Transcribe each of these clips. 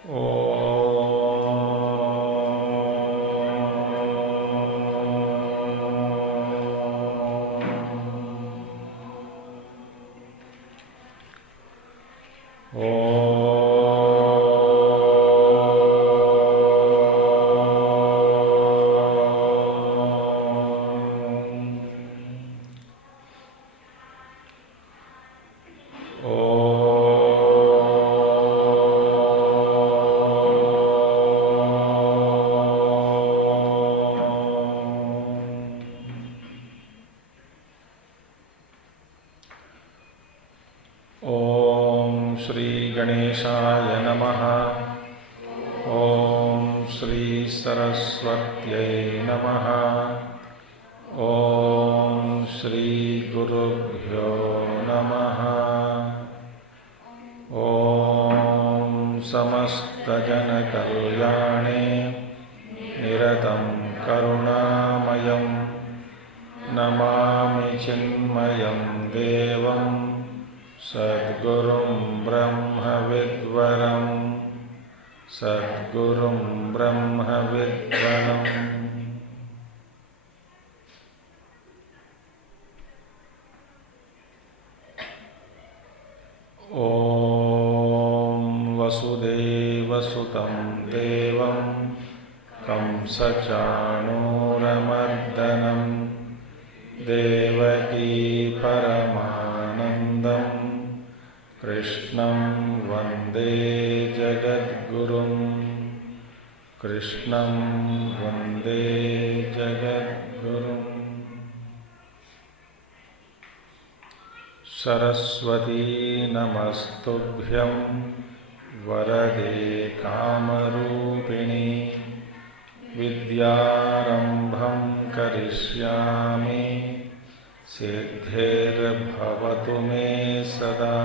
ॐ श्री गणेशाय नमः। ॐ श्री सरस्वत्यै नमः। ॐ श्री गुरुभ्यो नमः। ॐ समस्तजनकल्याणे निरतं करुणामयं नमामि चिन्मयं देवं सद्गुरुं ब्रह्मविद्वरं सद्गुरुं ब्रह्मविद्वरम्। ॐ वसुदेवसुतं देवं कंसचाणूरमर्दनं देवकी परमानन्दं कृष्णं वन्दे जगद्गुरुं कृष्णं वन्दे जगद्गुरुम्। सरस्वती नमस्तुभ्यं वरदे कामरूपिणि विद्यारम्भं करिष्यामि सिद्धिर्भवतु मे सदा।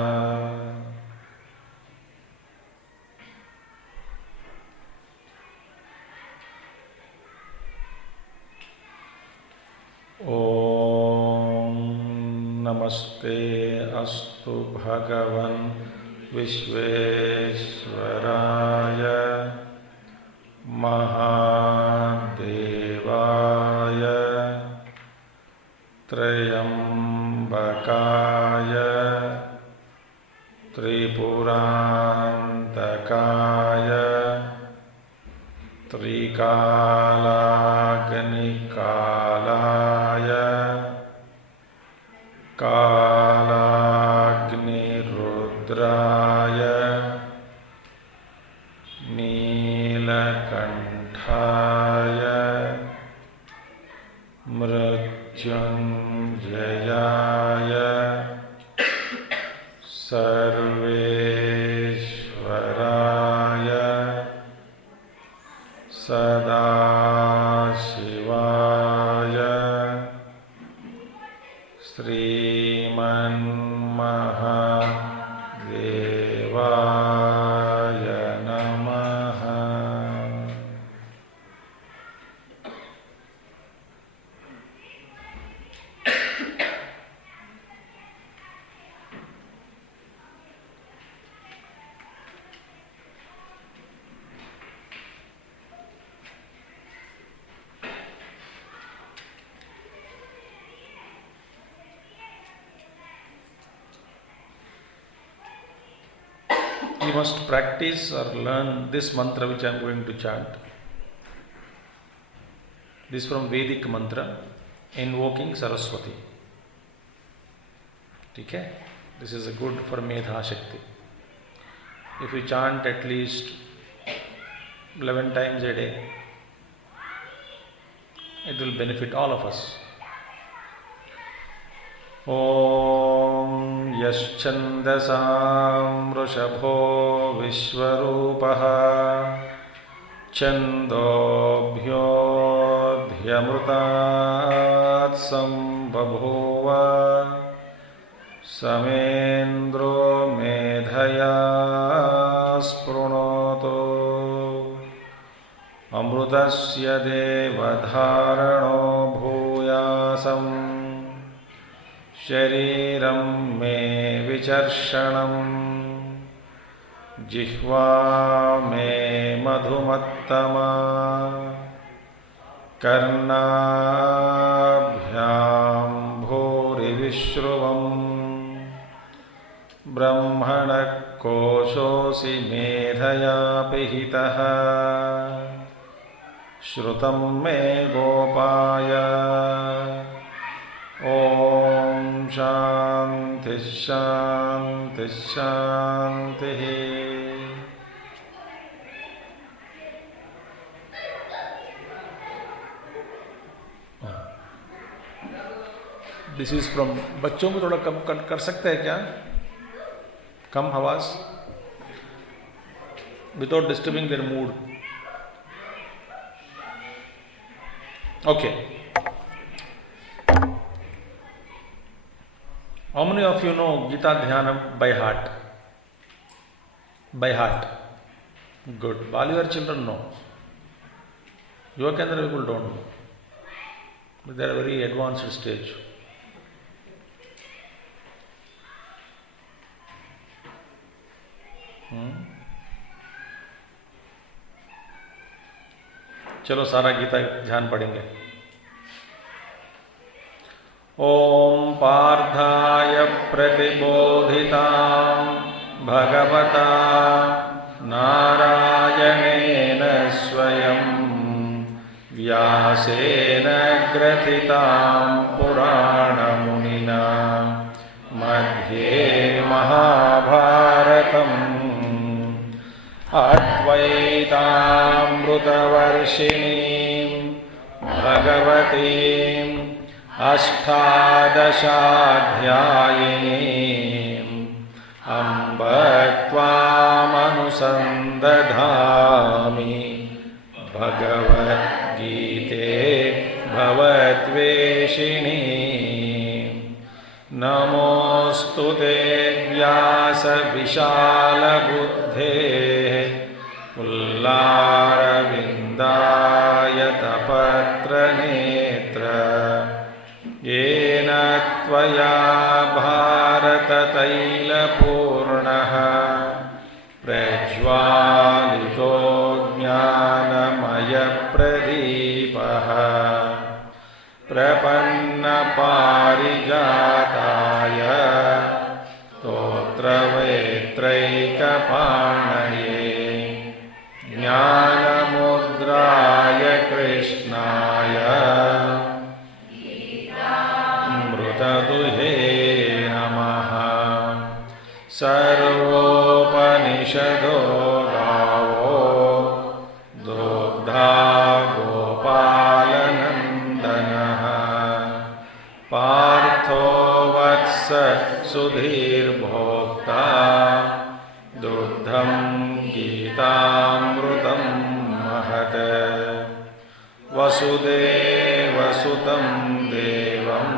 ॐ नमस्ते अस्तु भगवन् विश्वेश्वराय महादेवाय त्र्यम्बकाय त्रिपुरान्तकाय त्रिकालाग्निकालाय कालाग्निरुद्राय नीलकण्ठाय मृत्युञ्जयाय सर्वेश्वराय सदाशिवाय श्रीमन्महादेवाय नमः। You must practice or learn this mantra which I am going to chant. This is from Vedic mantra, invoking Saraswati. Okay? This is a good for Medha Shakti. If we chant at least 11 times a day, it will benefit all of us. ॐ यश्छन्दसां वृषभो विश्वरूपः छन्दोभ्योऽध्यमृतात् सम्बभूव समेन्द्रो मेधया स्पृणोतु अमृतस्य देवधारणो भूयासम् शरीरं मे विचर्षणं जिह्वा मे मधुमत्तमा कर्णाभ्यां भूरिविश्रुवम् ब्रह्मणः कोशोऽसि मेधया पिहितः श्रुतं मे गोपाय ॐ शान्ति शान्ति शान्तिः। This is from, बच्चों को थोड़ा कम कर सकते हैं क्या, कम आवाज, without disturbing their mood. Okay, how many of you know Geeta Dhyanam by heart? By heart. Good. All your children know. Yogakendra people don't know. But they are a very advanced stage. चलो सारा गीता ध्यान पढ़ेंगे। ओम पार्थाय प्रतिबोधितां भगवता नारायणेन स्वयं व्यासेन ग्रथितां पुराणमुनिना मध्ये महाभारतम् अद्वैतामृतवर्षिणीं भगवतीं अष्टादशाध्यायिनीम् अम्ब त्वामनुसन्दधामि भगवद्गीते भवद्वेषिणी। नमोऽस्तु ते व्यासविशालबुद्धेः पुल्लारविन्दायतपत्रनेत्र येन त्वया भारततैलपूर्णः प्रज्वालितो ज्ञानमयप्रदीपः प्रपन्नपारिजाताय स्तोत्रवेत्रैकपाणये ज्ञानमुद्राय कृष्णाय मृतदुहे नमः। सर्वोपनिषदो गावो दुग्धा गोपालनन्दनः पार्थो वत्स सुधीर्भोक्ता दुग्धं गीतामृतं महत्। वसुदेवसुतं देवं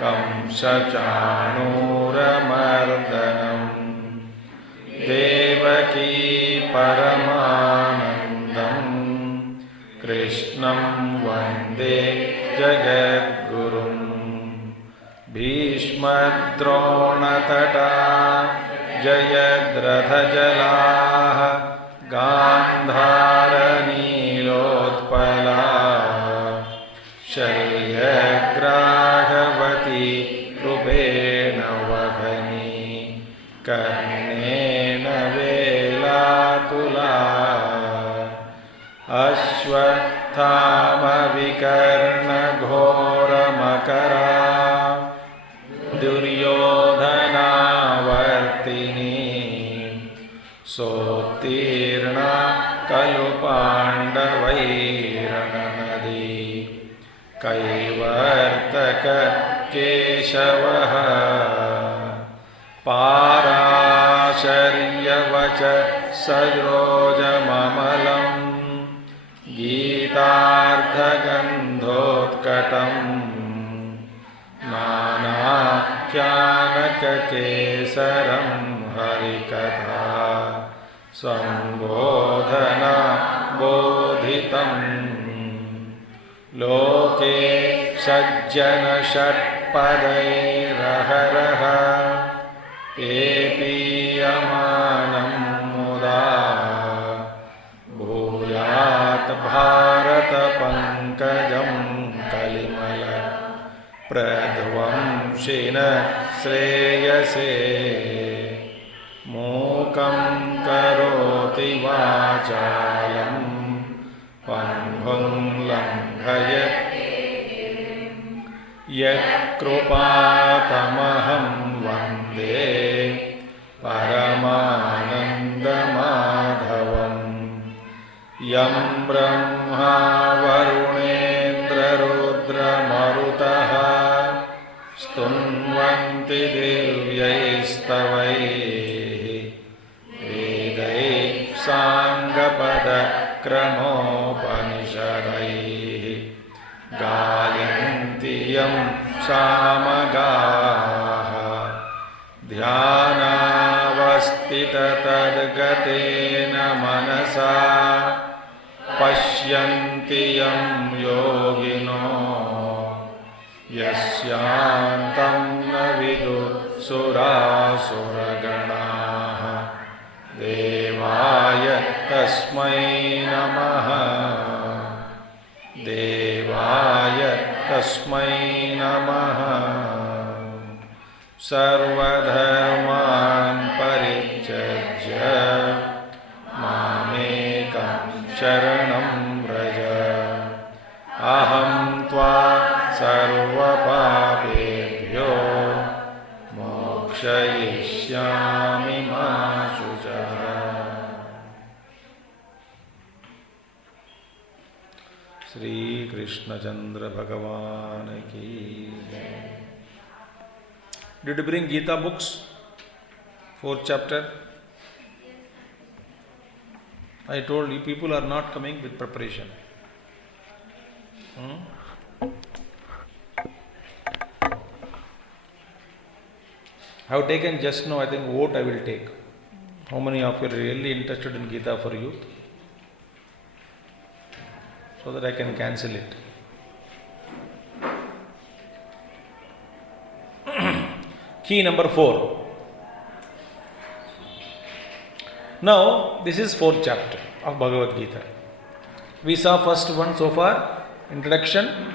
कंसचाणूरमर्दनं देवकी परमानन्दं कृष्णं वन्दे जगद्गुरुं। भीष्मद्रोणतटा जयद्रथजलाः गान्धारनीलोत्पला शल्यग्राहवती कृपेण वघनी कर्णेन वेलाकुला अश्वत्थामविकर्णघोरमकरा दुर्योधनावर्तिनी सोत्तीर्णा खलु पाण्डवैरणनदी कैवर्तक केशवः पाराशर्यवच सरोजममलं गीतार्धगन्धोत्कटम् नानाख्यानककेसरं हरिकथा सम्बोधना बोधितम्। लोके सज्जनषट्पदैरहरः पेपीयमानं मुदा भूयात् भारतपङ्कजं कलिमल प्रध्वंसेन श्रेयसे मूकं करोति वाचालं पङ्गुं लङ्घयते यत्कृपातमहं वन्दे परमानन्दमाधवम् यं ब्रह्मा वरुणेन्द्ररुद्रमरुतः स्तुन्वन्ति दिव्यैस्तवैः वेदैः साङ्गपदक्रमोपनिषदैः गायन्ति यं सामगाः ध्यानावस्थिततद्गतेन मनसा पश्यन्ति यं योगिनो यस्यान्तं न विदुः देवाय तस्मै नमः देवाय तस्मै नमः सर्वधर्मान् परित्यज्य मामेकं शरणं व्रज अहं त्वा सर्वपापेभ्यो मोक्षयिष्यामि मा शुचः। श्री कृष्णचंद्र भगवान की जय। Did you bring Geeta books? 4th chapter. I told you people are not coming with preparation. I have taken just now, I think, vote I will take. How many of you are really interested in Geeta for youth? So that I can cancel it. Key number 4. Now, this is 4th chapter of Bhagavad Gita. We saw first one so far, introduction,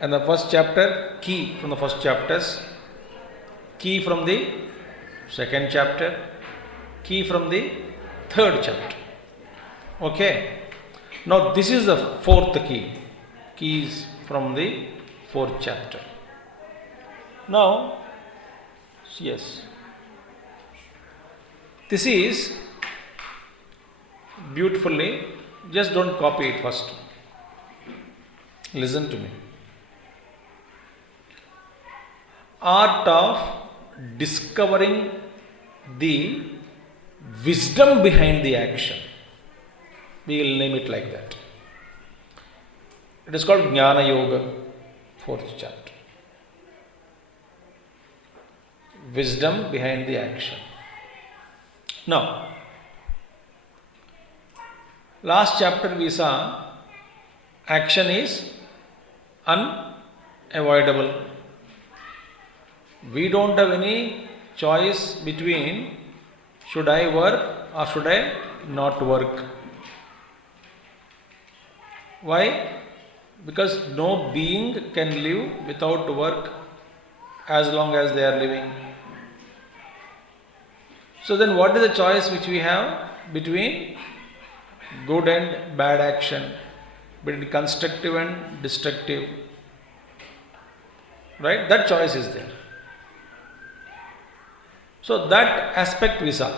and the first chapter, key from the first chapters, key from the second chapter, key from the third chapter. Okay. Now this is the 4th key. Keys from the 4th chapter. Now, yes. This is beautifully, just don't copy it first. Listen to me. Art of discovering the wisdom behind the action. We will name it like that. It is called Jnana Yoga, 4th chapter. Wisdom behind the action. Now, last chapter we saw action is unavoidable. We don't have any choice between should I work or should I not work. Why? Because no being can live without work as long as they are living. So then what is the choice which we have between good and bad action, between constructive and destructive? Right? That choice is there. So that aspect we saw.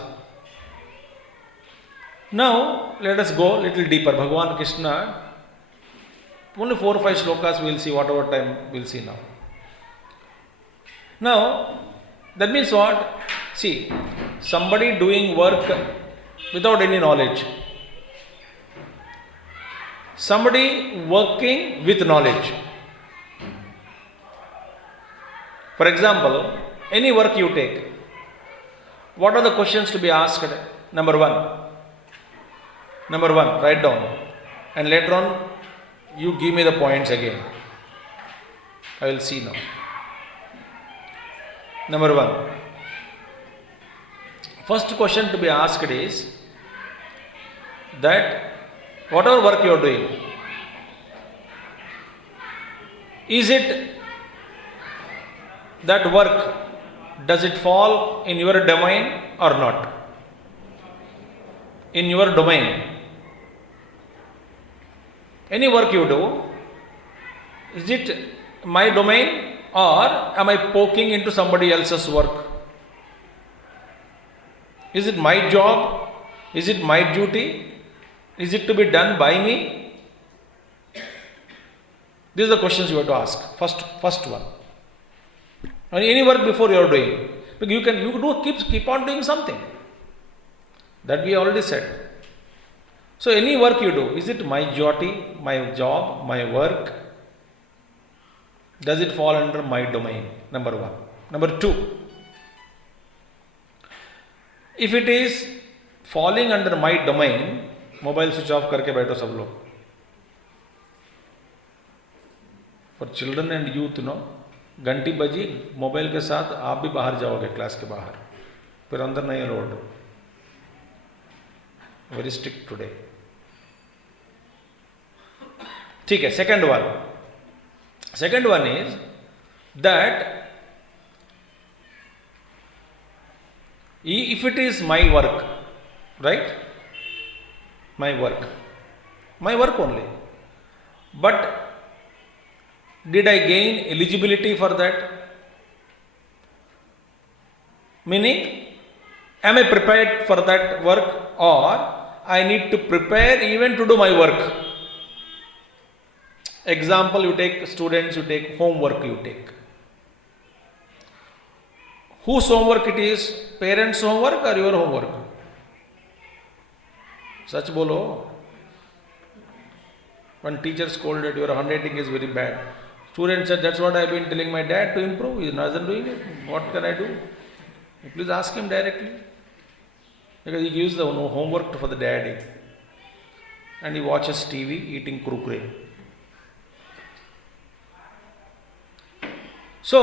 Now let us go a little deeper. Bhagavan Krishna, only 4 or 5 shlokas we will see, whatever time we will see now. Now, that means what? See, somebody doing work without any knowledge. Somebody working with knowledge. For example, any work you take, what are the questions to be asked? Number one, write down. And later on, you give me the points again. I will see now. Number 1, First question to be asked is that whatever work you are doing, is it that work, does it fall in your domain or not? In your domain. Any work you do, is it my domain or am I poking into somebody else's work? Is it my job? Is it my duty? Is it to be done by me? These are the questions you have to ask. First one. And any work before you are doing, keep on doing something. That we already said. So any work you do, is it my duty, my job, my work? Does it fall under my domain? Number one. Number two, if it is falling under my domain, mobile switch off करके बैठो सब लोग. For children and youth no, घंटी बजी, mobile के साथ आप भी बाहर जाओगे क्लास के बाहर, फिर अंदर नहीं अलाउड. Very strict today. ठीक है. Second one is that if it is my work, right? My work only. But did I gain eligibility for that? Meaning, am I prepared for that work or I need to prepare even to do my work? Example, you take students, you take homework, you take. Whose homework it is? Parents' homework or your homework? Such bolo. One teacher scolded, your handwriting is very bad. Student said, that's what I have been telling my dad to improve. He isn't doing it. What can I do? Please ask him directly. Because he gives the homework for the daddy. And he watches TV eating kurkure. So,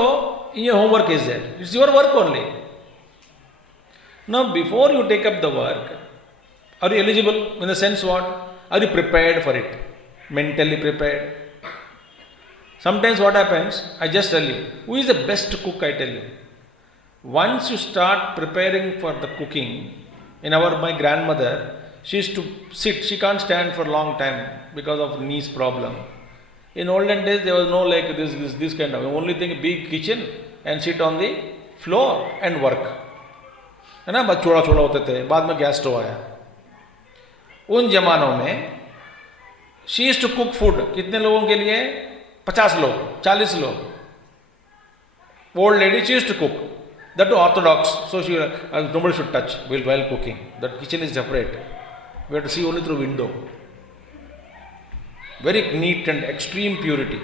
in your homework is there. It's your work only. Now, before you take up the work, are you eligible? In the sense what? Are you prepared for it? Mentally prepared? Sometimes what happens, I just tell you, who is the best cook, I tell you. Once you start preparing for the cooking, my grandmother, she used to sit, she can't stand for a long time because of knees problem. In olden days, there was no like this kind of, only thing, big kitchen and sit on the floor and work. है ना, बहुत छोटा छोटा होते थे, बाद में gas stove आया. उन जमानों में she used to cook food कितने लोगों के लिए? 50 लोग, 40 लोग. Old lady she used to cook, that to orthodox, so she nobody should touch while cooking. That kitchen is separate. We have to see only through window. Very neat and extreme purity.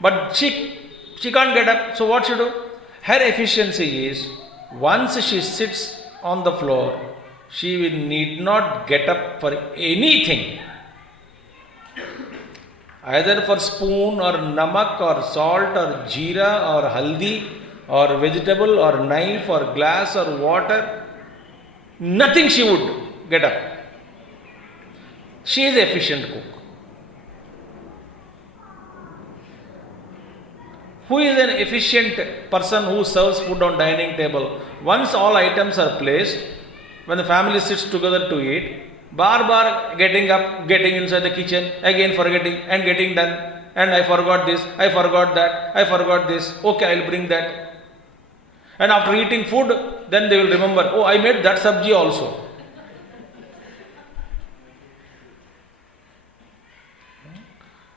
But she can't get up. So what she do? Her efficiency is, once she sits on the floor, she will need not get up for anything. Either for spoon or namak or salt or jeera or haldi or vegetable or knife or glass or water. Nothing she would get up. She is an efficient cook. Who is an efficient person who serves food on dining table? Once all items are placed, when the family sits together to eat, bar getting up, getting inside the kitchen, again forgetting and getting done. And I forgot this, I forgot that, I forgot this. Okay, I'll bring that. And after eating food, then they will remember, oh, I made that sabji also.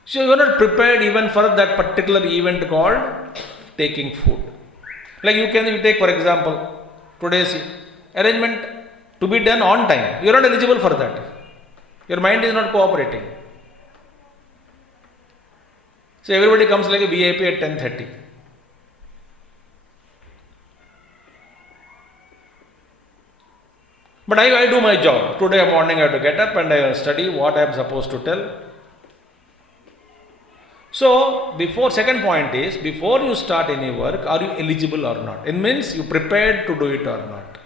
So you are not prepared even for that particular event called taking food. Like you take for example, today's arrangement to be done on time. You are not eligible for that. Your mind is not cooperating. So everybody comes like a VIP at 10:30. But I do my job. Today morning I have to get up and I study what I am supposed to tell. So, second point is, before you start any work, are you eligible or not? It means you prepared to do it or not.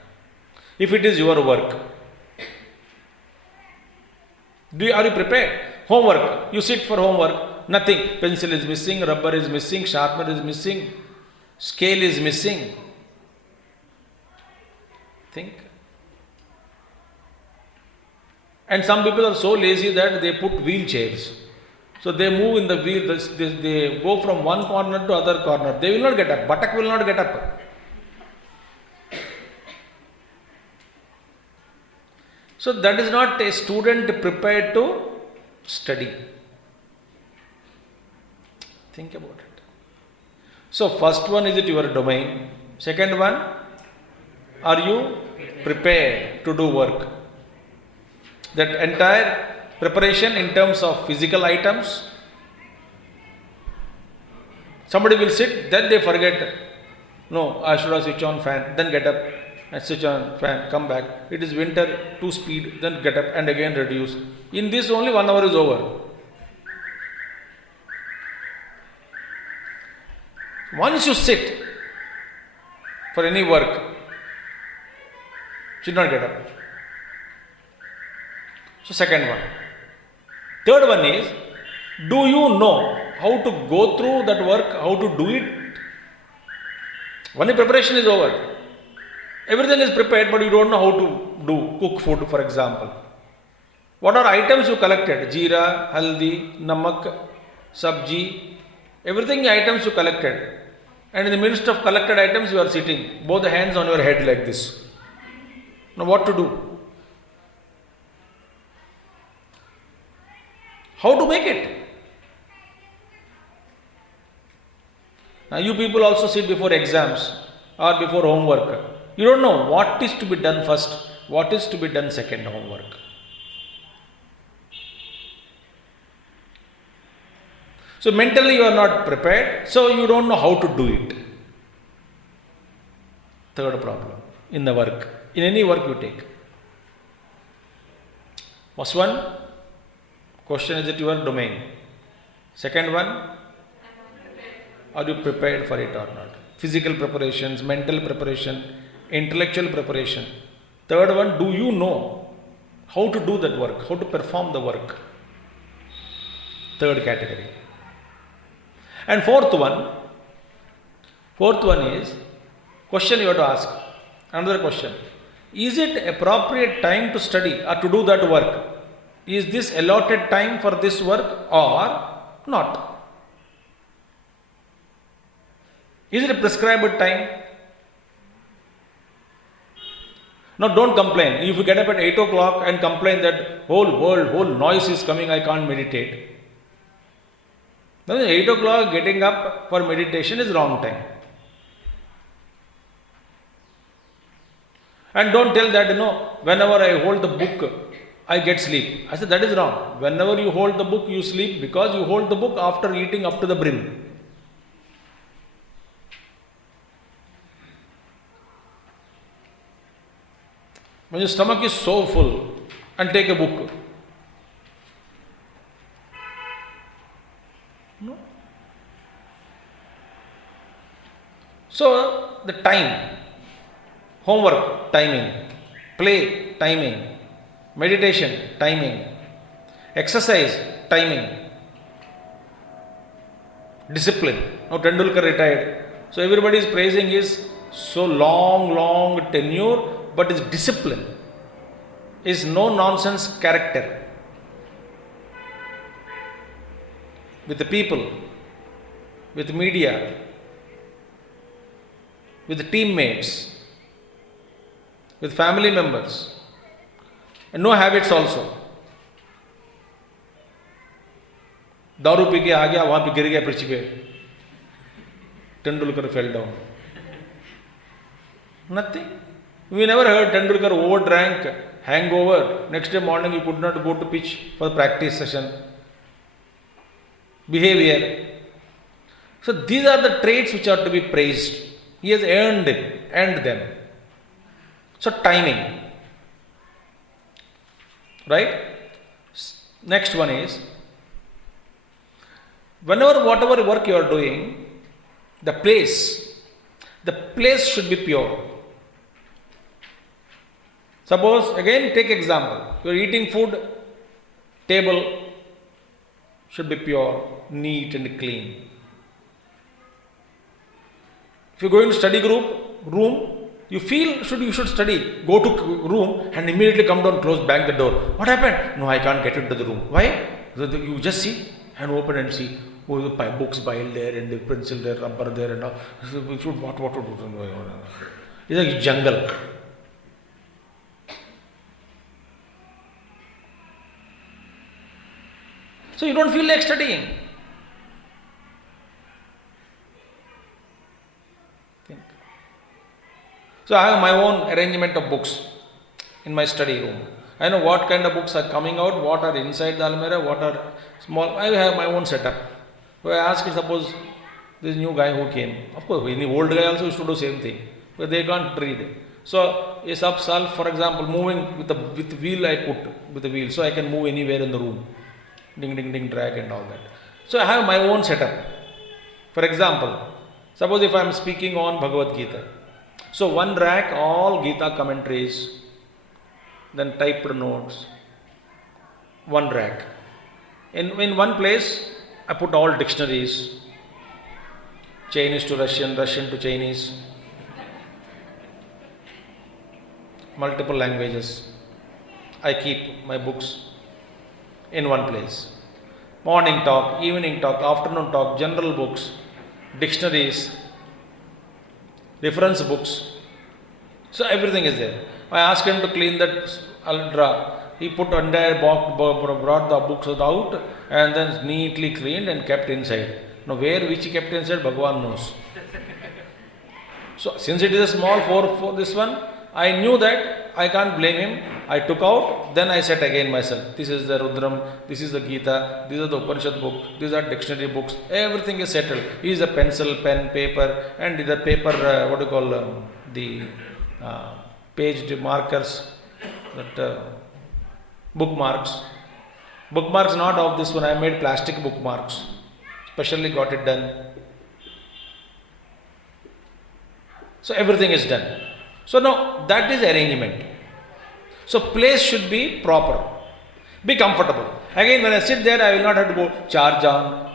If it is your work, are you prepared? Homework, you sit for homework, nothing. Pencil is missing, rubber is missing, sharpener is missing, scale is missing. Think. And some people are so lazy that they put wheelchairs. So they move in the wheel, they go from one corner to other corner. They will not get up. Buttock will not get up. So that is not a student prepared to study. Think about it. So first one, is it your domain? Second one, are you prepared to do work? That entire preparation in terms of physical items. Somebody will sit, then they forget. No, I should have switched on fan, then get up and switch on fan, come back. It is winter, 2 speed, then get up and again reduce. In this only 1 hour is over. Once you sit for any work, should not get up. So second one. Third one is, do you know how to go through that work, how to do it? Only preparation is over. Everything is prepared, but you don't know how to cook food, for example. What are items you collected? Jeera, haldi, namak, sabji, everything items you collected. And in the midst of collected items, you are sitting, both the hands on your head like this. Now what to do? How to make it? Now you people also sit before exams or before homework. You don't know what is to be done first, what is to be done second homework. So mentally you are not prepared, so you don't know how to do it. Third problem in the work, in any work you take. First one, question, is it your domain? Second one, are you prepared for it or not? Physical preparations, mental preparation, intellectual preparation. Third one, do you know how to do that work, how to perform the work? Third category. And fourth one is, question you have to ask. Another question. Is it appropriate time to study or to do that work? Is this allotted time for this work or not? Is it a prescribed time? No, don't complain. If you get up at 8 o'clock and complain that whole noise is coming, I can't meditate. Then 8 o'clock getting up for meditation is wrong time. And don't tell that, whenever I hold the book, I get sleep. I said that is wrong. Whenever you hold the book, you sleep because you hold the book after eating up to the brim. When your stomach is so full, and take a book. No. So, the time, homework, timing, play, timing, meditation, timing, exercise, timing, discipline. Now, Tendulkar retired. So, everybody is praising his so long tenure, but his discipline, his no-nonsense character with the people, with media, with the teammates, with family members, and no habits also. दारू P के आ गया, वहां पे गिर गया पृथ्वी पे, Tendulkar fell down. Nothing. We never heard Tendulkar overdrank, hangover. Next day morning he could not go to pitch for the practice session. Behavior. So these are the traits which are to be praised. He has earned them. So timing. Right? Next one is, whatever work you are doing, the place should be pure. Suppose, again take example, you are eating food, table should be pure, neat and clean. If you go into study room, you feel you should study. Go to room and immediately come down, close, bang the door. What happened? No, I can't get into the room. Why? You just see and open and see. Oh, the books piled there and the pencil there, rubber there and all. We should what to do? It's like a jungle. So you don't feel like studying. Think. So I have my own arrangement of books in my study room. I know what kind of books are coming out, what are inside the almirah, what are small. I have my own setup. So I ask, suppose this new guy who came, of course, any old guy also used to do same thing, but they can't read. So a sub-self, for example, moving with the wheel I put with the wheel, so I can move anywhere in the room. Ding, ding, ding, drag and all that. So I have my own setup. For example, suppose if I am speaking on Bhagavad Gita. So one rack, all Gita commentaries, then typed notes, one rack. In one place, I put all dictionaries, Chinese to Russian, Russian to Chinese, multiple languages. I keep my books in one place. Morning talk, evening talk, afternoon talk, general books, dictionaries, reference books. So everything is there. I asked him to clean that aldrah. He put under brought the books out and then neatly cleaned and kept inside. Now where which he kept inside, Bhagavan knows. So since it is a small for this one, I knew that I can't blame him. I took out, then I said again myself, this is the Rudram, this is the Gita, these are the Upanishad book, these are dictionary books, everything is settled. He is a pencil, pen, paper, and the paper, the paged markers, that bookmarks. Bookmarks not of this one, I made plastic bookmarks, specially got it done. So everything is done. So now that is arrangement. So place should be proper, be comfortable. Again, when I sit there, I will not have to go charge on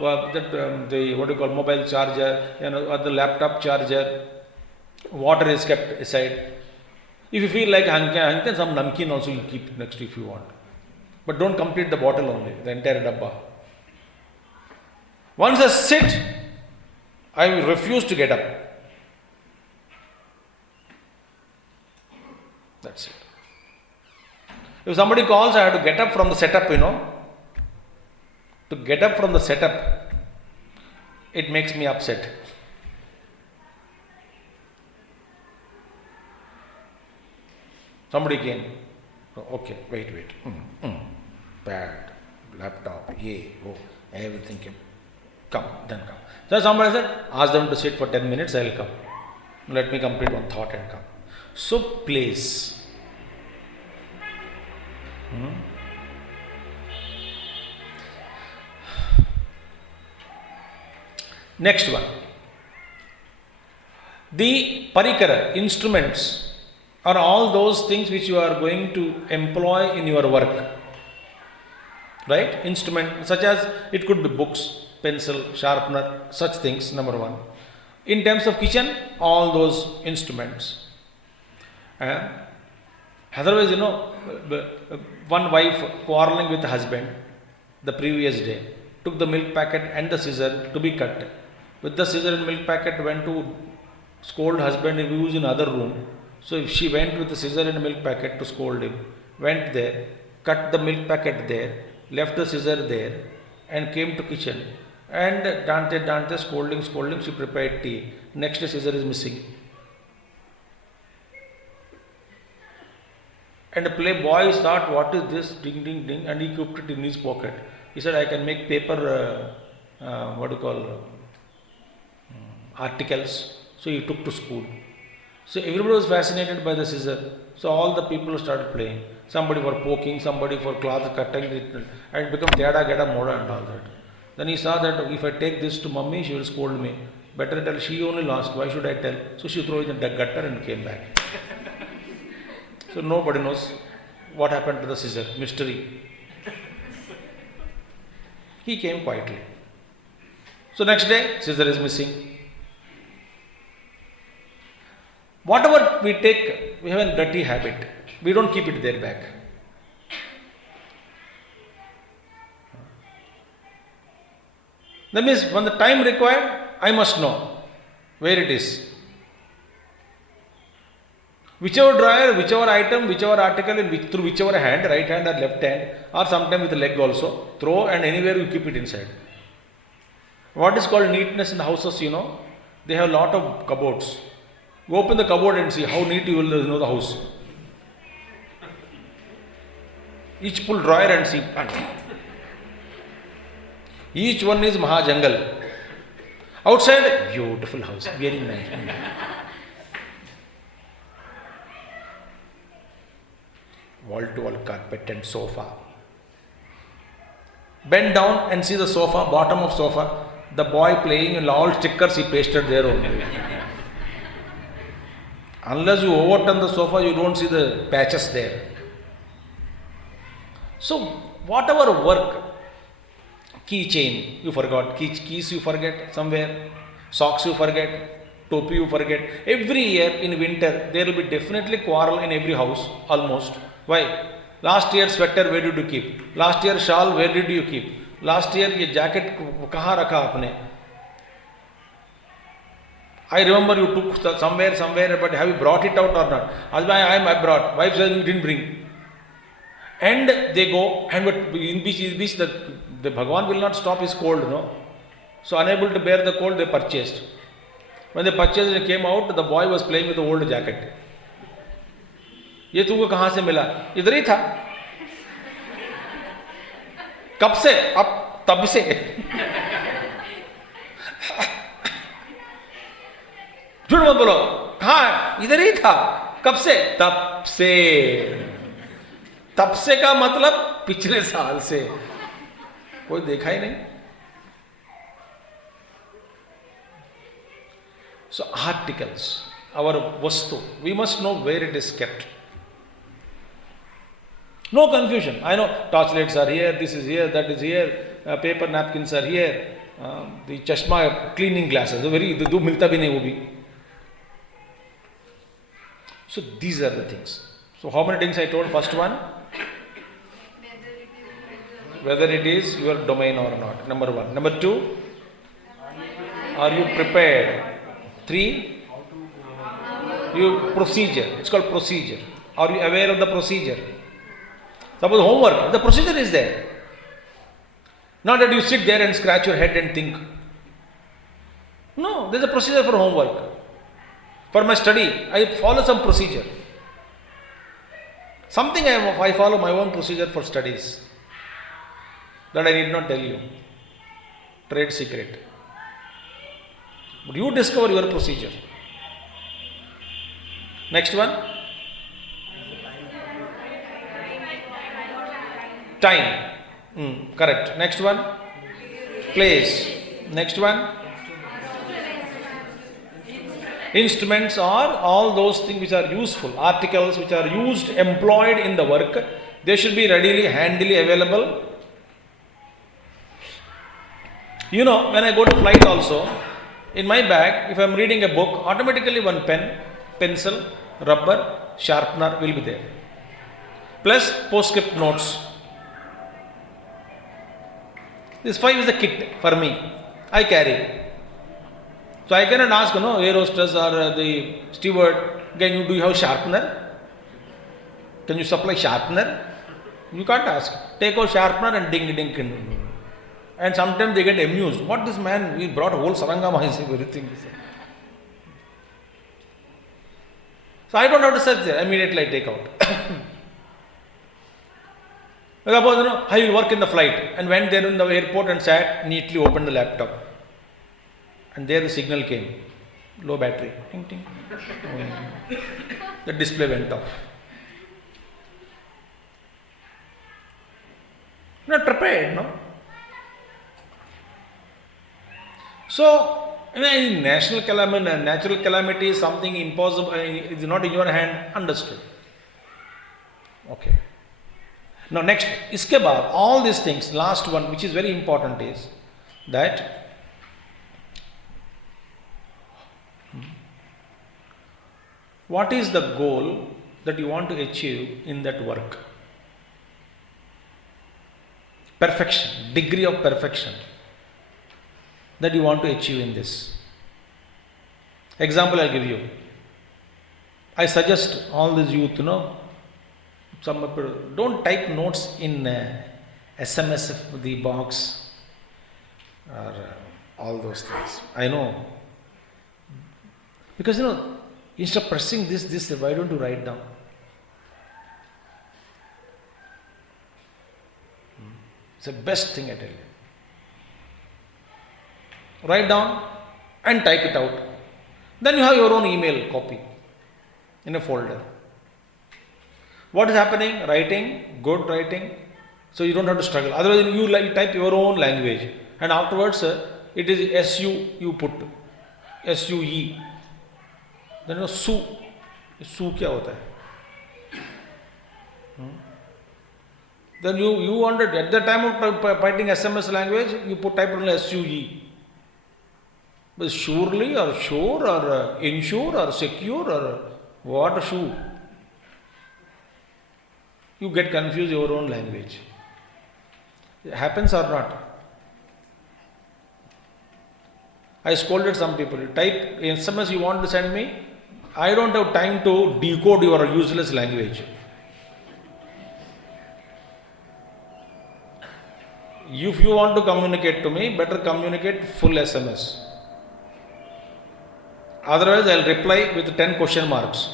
the mobile charger, or the laptop charger. Water is kept aside. If you feel like hangte, some namkeen also you keep next if you want. But don't complete the bottle only, the entire dabba. Once I sit, I will refuse to get up. That's it. If somebody calls, I have to get up from the setup, To get up from the setup, it makes me upset. Somebody came. Okay, wait. Pad, laptop, everything came. Come. So somebody said, ask them to sit for 10 minutes, I will come. Let me complete one thought and come. So place. Next one. The parikara, instruments, are all those things which you are going to employ in your work. Right? Instrument, such as it could be books, pencil, sharpener, such things, number one. In terms of kitchen, all those instruments. Otherwise, one wife quarreling with the husband the previous day, took the milk packet and the scissor to be cut. With the scissor and milk packet went to scold husband and use in other room. So if she went with the scissor and milk packet to scold him, went there, cut the milk packet there, left the scissor there and came to kitchen. And Dante, scolding, she prepared tea. Next scissor is missing. And the boy thought, what is this? Ding, ding, ding. And he kept it in his pocket. He said, I can make paper, articles. So he took to school. So everybody was fascinated by the scissor. So all the people started playing. Somebody for poking, somebody for cloth cutting. And it became Tada, Geta, Moda and all that. Then he saw that if I take this to mummy, she will scold me. Better tell, she only lost. Why should I tell? So she threw it in the gutter and came back. So nobody knows what happened to the scissor. Mystery. He came quietly. So next day, scissor is missing. Whatever we take, we have a dirty habit. We don't keep it there back. That means when the time required, I must know where it is. Whichever drawer, whichever item, whichever article, through whichever hand, right hand or left hand, or sometimes with the leg also, throw and anywhere you keep it inside. What is called neatness in the houses, they have a lot of cupboards. You open the cupboard and see how neat you will know the house. Each pull drawer and see. Each one is Maha Jungle. Outside, beautiful house, very nice. Wall-to-wall carpet and sofa. Bend down and see the sofa, bottom of sofa. The boy playing and all stickers he pasted there only. Unless you overturn the sofa, you don't see the patches there. So, whatever work, keychain you forgot, keys you forget somewhere, socks you forget, topi you forget. Every year in winter, there will be definitely quarrel in every house, almost. Why? Last year sweater, where did you keep? Last year shawl, where did you keep? Last year ये jacket कहाँ रखा आपने? I remember you took somewhere, but have you brought it out or not? Husband, I brought. Wife says you didn't bring. And they go, and but in which the Bhagavan will not stop his cold, no? So unable to bear the cold, they purchased. When they purchased and came out, the boy was playing with the old jacket. ये तुमको कहाँ से मिला? इधर ही था. कब से? अब तब से. झूठ मत बोलो. कहाँ? इधर ही था. कब से? तब से. तब से का मतलब पिछले साल से. कोई देखा ही नहीं. So articles, our vastu, we must know where it is kept. No confusion. I know torchlights are here, this is here, that is here, paper napkins are here, the chashma cleaning glasses, do milta bhi nahi wo bhi. So these are the things. So how many things I told? First one, whether it is your domain or not. Number one. Number two, are you prepared? Three, you procedure. It's called procedure. Are you aware of the procedure? Suppose homework, the procedure is there. Not that you sit there and scratch your head and think. No, there's a procedure for homework. For my study, I follow some procedure. Something I follow my own procedure for studies. That I need not tell you. Trade secret. But you discover your procedure. Next one. Time. Correct. Next one. Place. Next one. Instruments are all those things which are useful. Articles which are used, employed in the work. They should be readily, handily available. You know, when I go to flight also, in my bag, if I am reading a book, automatically one pen, pencil, rubber, sharpener will be there. Plus postscript notes. This 5 is a kit for me. I carry. So I cannot ask, air hostess or the steward, do you have sharpener? Can you supply sharpener? You can't ask. Take out sharpener and ding. And sometimes they get amused. What this man, he brought a whole sarangama, everything. So I don't have to search there. Immediately I take out. Suppose, I will work in the flight and went there in the airport and sat, neatly opened the laptop. And there the signal came. Low battery. Ting, ting. The display went off. Not prepared, no? So, natural calamity is something impossible, it is not in your hand, understood. Now next, iske baad, all these things, last one which is very important is that what is the goal that you want to achieve in that work? Perfection, degree of perfection that you want to achieve in this. Example I'll give you. I suggest all this youth, some people don't type notes in SMS of the box or all those things. I know. Because instead of pressing this, why don't you write down? It's the best thing I tell you. Write down and type it out. Then you have your own email copy in a folder. What is happening? Writing, good writing. So you don't have to struggle. Otherwise you type your own language. And afterwards it is SU you put. SUE. Then su. Su kya hota hai? Then you wanted, at the time of writing SMS language, you type only SUE. But surely or sure or insure or secure or what shoe? You get confused your own language. It happens or not? I scolded some people. You type SMS you want to send me. I don't have time to decode your useless language. If you want to communicate to me, better communicate full SMS. Otherwise, I'll reply with 10 question marks.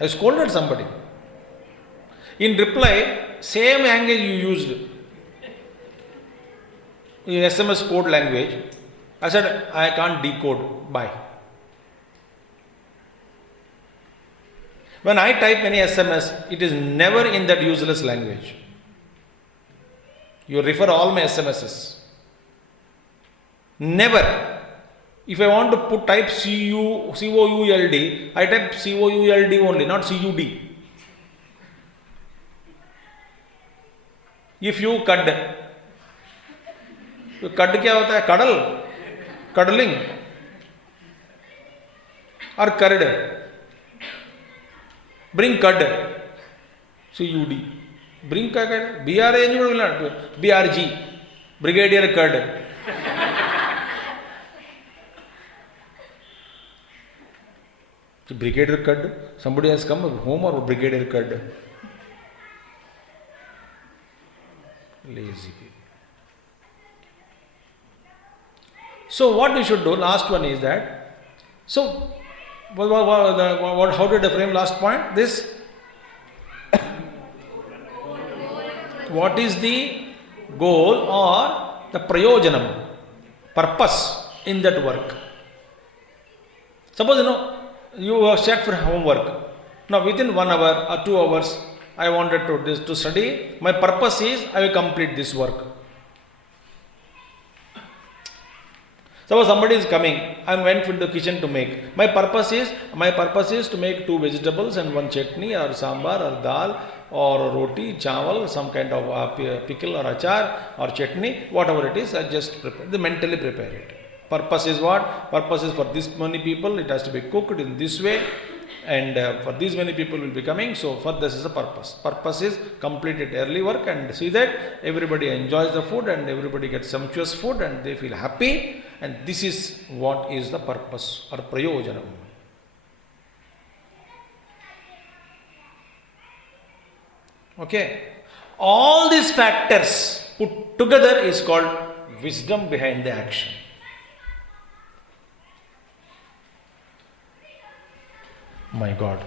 I scolded somebody. In reply, same language you used in SMS code language. I said, I can't decode. Bye. When I type any SMS, it is never in that useless language. You refer all my SMSs. Never. If I want to type COULD, I type COULD only, not CUD. If you cud, तो कड क्या होता है? Cuddle, cuddling और curd. Bring cud. CUD. Bring cud. BRG. Brigadier Cud. Brigadier Cud. Somebody has come home or Brigadier Cud. Lazy people. So what we should do, last one is that, so how did I frame last point? This, what is the goal or the prayojanam, purpose in that work? Suppose you have set for homework. Now within 1 hour or 2 hours, I wanted to study. My purpose is I will complete this work. Suppose somebody is coming, I went into the kitchen to make. My purpose is to make 2 vegetables and 1 chutney or sambar or dal or roti, chawal, some kind of pickle or achar or chutney, whatever it is, I just mentally prepare it. Purpose is what? Purpose is for this many people, it has to be cooked in this way, and for these many people will be coming, so for this is a purpose. Purpose is completed early work and see that everybody enjoys the food and everybody gets sumptuous food and they feel happy, and this is what is the purpose or prayojanam. Okay, all these factors put together is called wisdom behind the action. My God.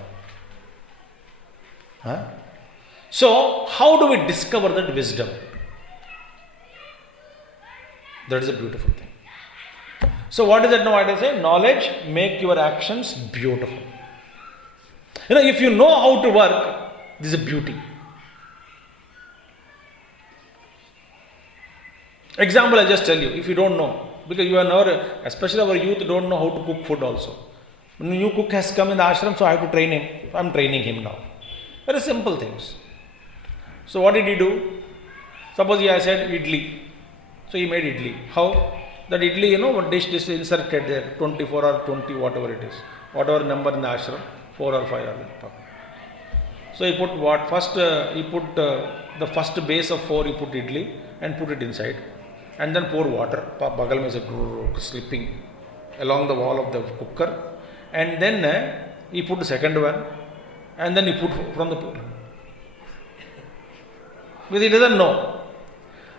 So, how do we discover that wisdom? That is a beautiful thing. So, what is that now? I say, knowledge make your actions beautiful. If you know how to work, this is a beauty. Example, I just tell you, if you don't know, because you are never, especially our youth don't know how to cook food also. New cook has come in the ashram, so I have to train him. I am training him now. Very simple things. So what did he do? Suppose I said idli. So he made idli. How? That idli, one dish is inserted there, 24 or 20, whatever it is. Whatever number in the ashram, 4 or 5 or whatever. So he put what? First he put the first base of 4, he put idli and put it inside. And then pour water. Bagal mein se slipping along the wall of the cooker. And then he put the second one. And then he put from the pool. Because he doesn't know.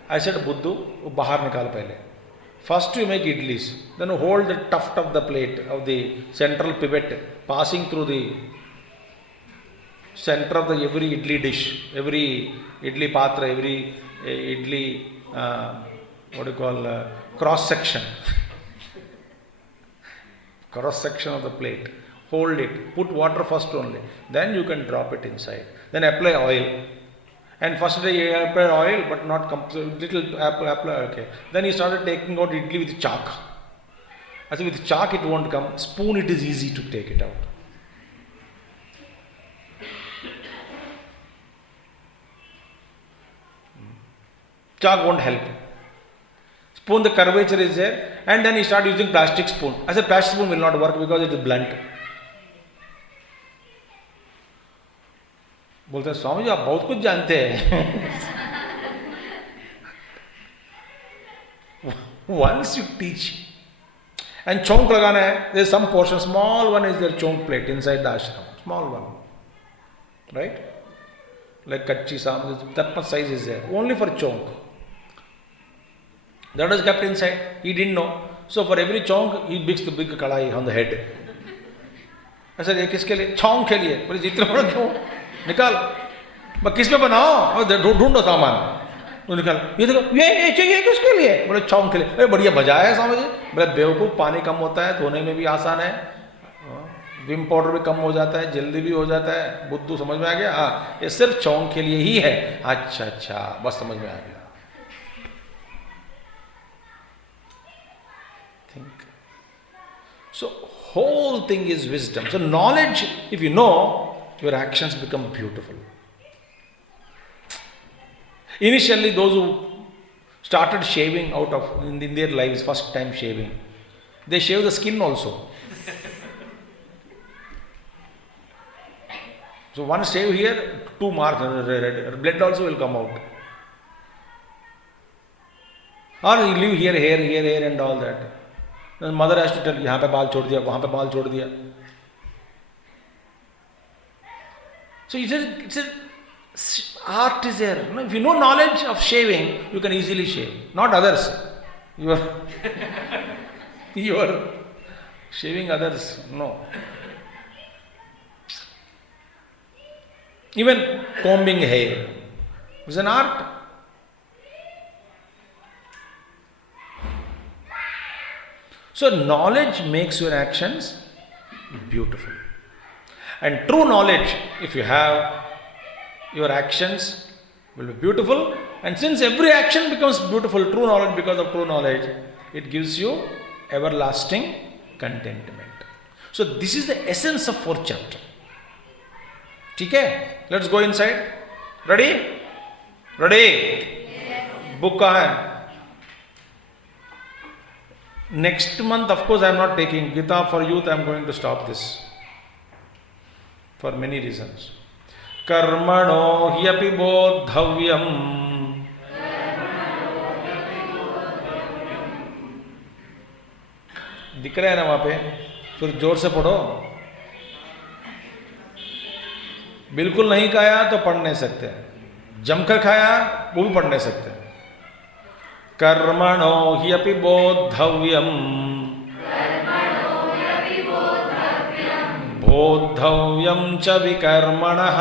I said, Buddhu, bahar nikal pehle. First you make idlis. Then you hold the tuft of the plate, of the central pivot, passing through the center of the every idli dish, every idli patra, every idli, cross section. Cross section of the plate. Hold it. Put water first only. Then you can drop it inside. Then apply oil. And first day he applied oil, but not little apply. Okay. Then he started taking out idli with chalk. I said, with chalk it won't come. Spoon it is easy to take it out. Chalk won't help. Spoon, the curvature is there. And then he started using plastic spoon. I said, plastic spoon will not work because it is blunt. बोलते हैं स्वामी जी आप बहुत कुछ जानते हैं. Once you teach and chonk लगाना है, there is some portion, small one is there, chonk plate inside the ashram, small one, right? Like kacchi sam, that much size is there, only for chonk. That was kept inside. He didn't know. So for every chonk, he mixed the big kadai on the head. I said, ये किसके लिए? चौंक के लिए. बोले जितना बड़ा क्यों? निकाल. बस किस पे बनाओ? ढूंढो सामान. तो निकाल. ये देखो, ये किसके लिए? बोले चौंक के लिए. अरे बढ़िया बजाया है स्वामी जी. बोले बेवकूफ, पानी कम होता है, धोने में भी आसान है, विम पाउडर भी कम हो जाता है, जल्दी भी हो जाता है. बुद्धू समझ में आ गया? हाँ, ये सिर्फ चौंक के लिए ही है. अच्छा, बस समझ में आ गया. Think. So whole thing is wisdom. So knowledge, if you know, your actions become beautiful. Initially, those who started shaving out of in their lives, first time shaving, they shave the skin also. So one shave here, 2 marks, blood also will come out. Or you leave here, hair and all that. The mother has to tell, यहाँ पे बाल छोड़ दिया, वहाँ पे बाल छोड़ दिया. So it's a art is there. If you know knowledge of shaving, you can easily shave. Not others. You are shaving others. No. Even combing hair is an art. So knowledge makes your actions beautiful. And true knowledge, if you have, your actions will be beautiful. And since every action becomes beautiful, true knowledge, because of true knowledge, it gives you everlasting contentment. So this is the essence of 4th chapter. Okay? Let's go inside. Ready? Yes. Book kahan hai? Next month, of course, I am not taking Geeta for youth. I am going to stop this for many reasons. Karmano hyapi bodhavyam. दिख रहा है ना वहाँ पे? फिर जोर से पढ़ो. बिल्कुल नहीं खाया तो पढ़ नहीं सकते. जमकर खाया वो भी पढ़ नहीं सकते. कर्मणो ह्यपि बोद्धव्यम्. बोद्धव्यं च विकर्मणः.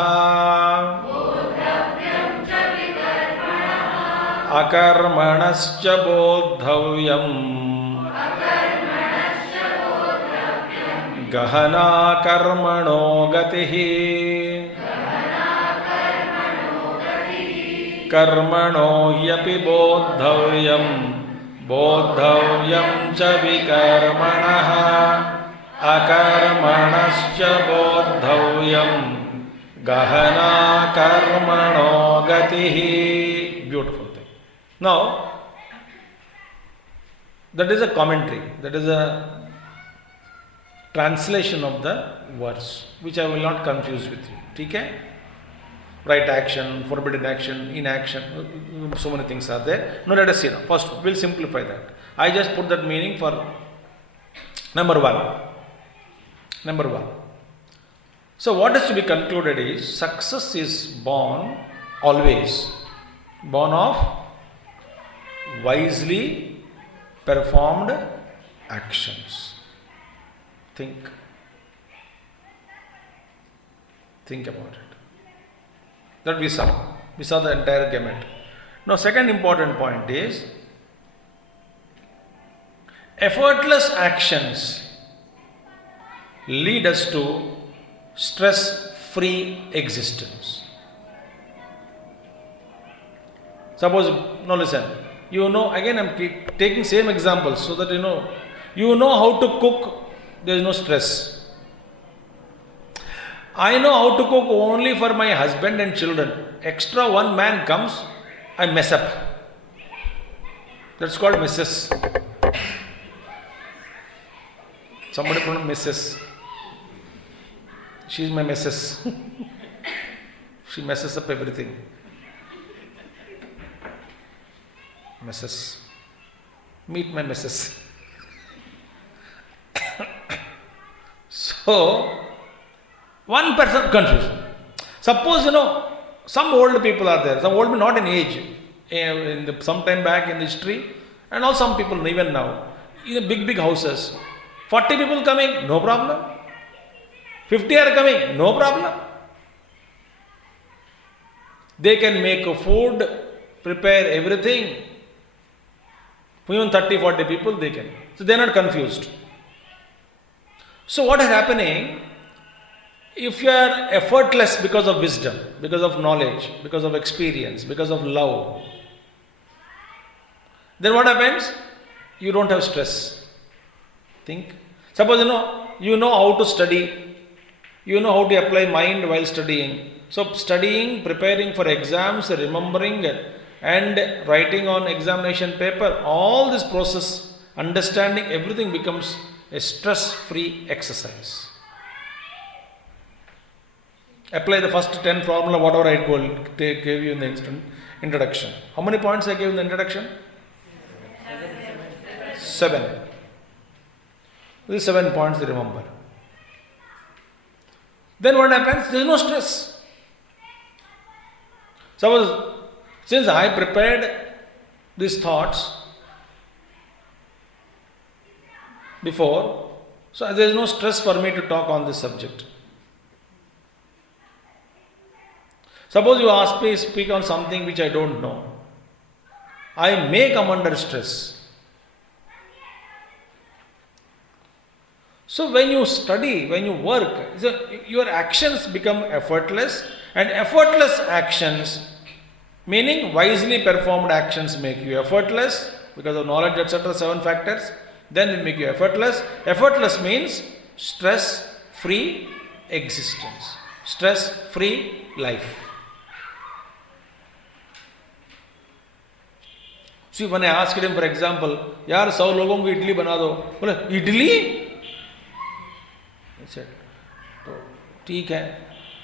अकर्मणश्च बोद्धव्यम्. गहना कर्मणो गतिः. कर्मणो ह्यपि बोद्धव्यं. बोद्धव्यं च विकर्मणः. अकर्मणश्च बोद्धव्यम गहना कर्मणो गतिः. Beautiful thing. Now, that is a commentary, that is a translation of the verse, which I will not confuse with you. Okay? Right action, forbidden action, inaction, so many things are there. Now let us see now. First, we'll simplify that. I just put that meaning for number one. Number one. So what is to be concluded is success is born always, born of wisely performed actions. Think about it. That we saw the entire gamut. Now, second important point is effortless actions lead us to stress-free existence. Suppose, now listen, again I'm taking same examples so that you know how to cook, there is no stress. I know how to cook only for my husband and children. Extra one man comes, I mess up. That's called Mrs. Somebody called Mrs. She's my Mrs. She messes up everything. Mrs. Meet my Mrs. So, one person confused. Suppose, some old people are there, some old people not in age, some time back in the history, and now some people even now, in big houses, 40 people coming, no problem. 50 are coming, no problem. They can make food, prepare everything. Even 30, 40 people they can. So they are not confused. So what is happening? If you are effortless because of wisdom, because of knowledge, because of experience, because of love, then what happens? You don't have stress. Think. Suppose you know how to study, you know how to apply mind while studying. So studying, preparing for exams, remembering and writing on examination paper, all this process, understanding everything becomes a stress-free exercise. Apply the first 10 formula, whatever I gave you in the introduction. How many points I gave in the introduction? 7. These 7 points they remember. Then what happens? There is no stress. Suppose, since I prepared these thoughts before, so there is no stress for me to talk on this subject. Suppose you ask me to speak on something which I don't know. I may come under stress. So when you study, when you work, your actions become effortless, and effortless actions, meaning wisely performed actions, make you effortless because of knowledge, etc., 7 factors, then it make you effortless. Effortless means stress-free existence, stress-free life. See, when I asked him, for example, यार 100 लोगों को इडली बना दो, बोले idli? He said, तो ठीक है,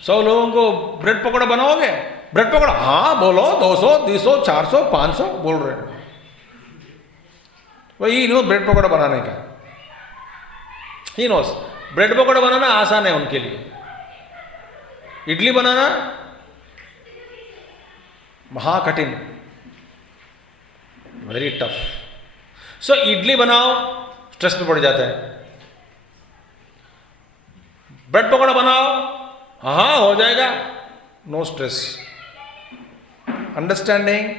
100 लोगों को ब्रेड पकौड़ा बनाओगे? ब्रेड पकौड़ा? हाँ बोलो, 200, 200, 400, 500 बोल रहे हैं. वही नो ब्रेड पकौड़ा बनाने का. He knows, ब्रेड पकौड़ा बनाना आसान है उनके लिए. इडली बनाना महाकठिन, वेरी टफ. सो इडली बनाओ, स्ट्रेस में पड़ जाता है. ब्रेड पकौड़ा बनाओ, हाँ हो जाएगा, नो स्ट्रेस. अंडरस्टैंडिंग.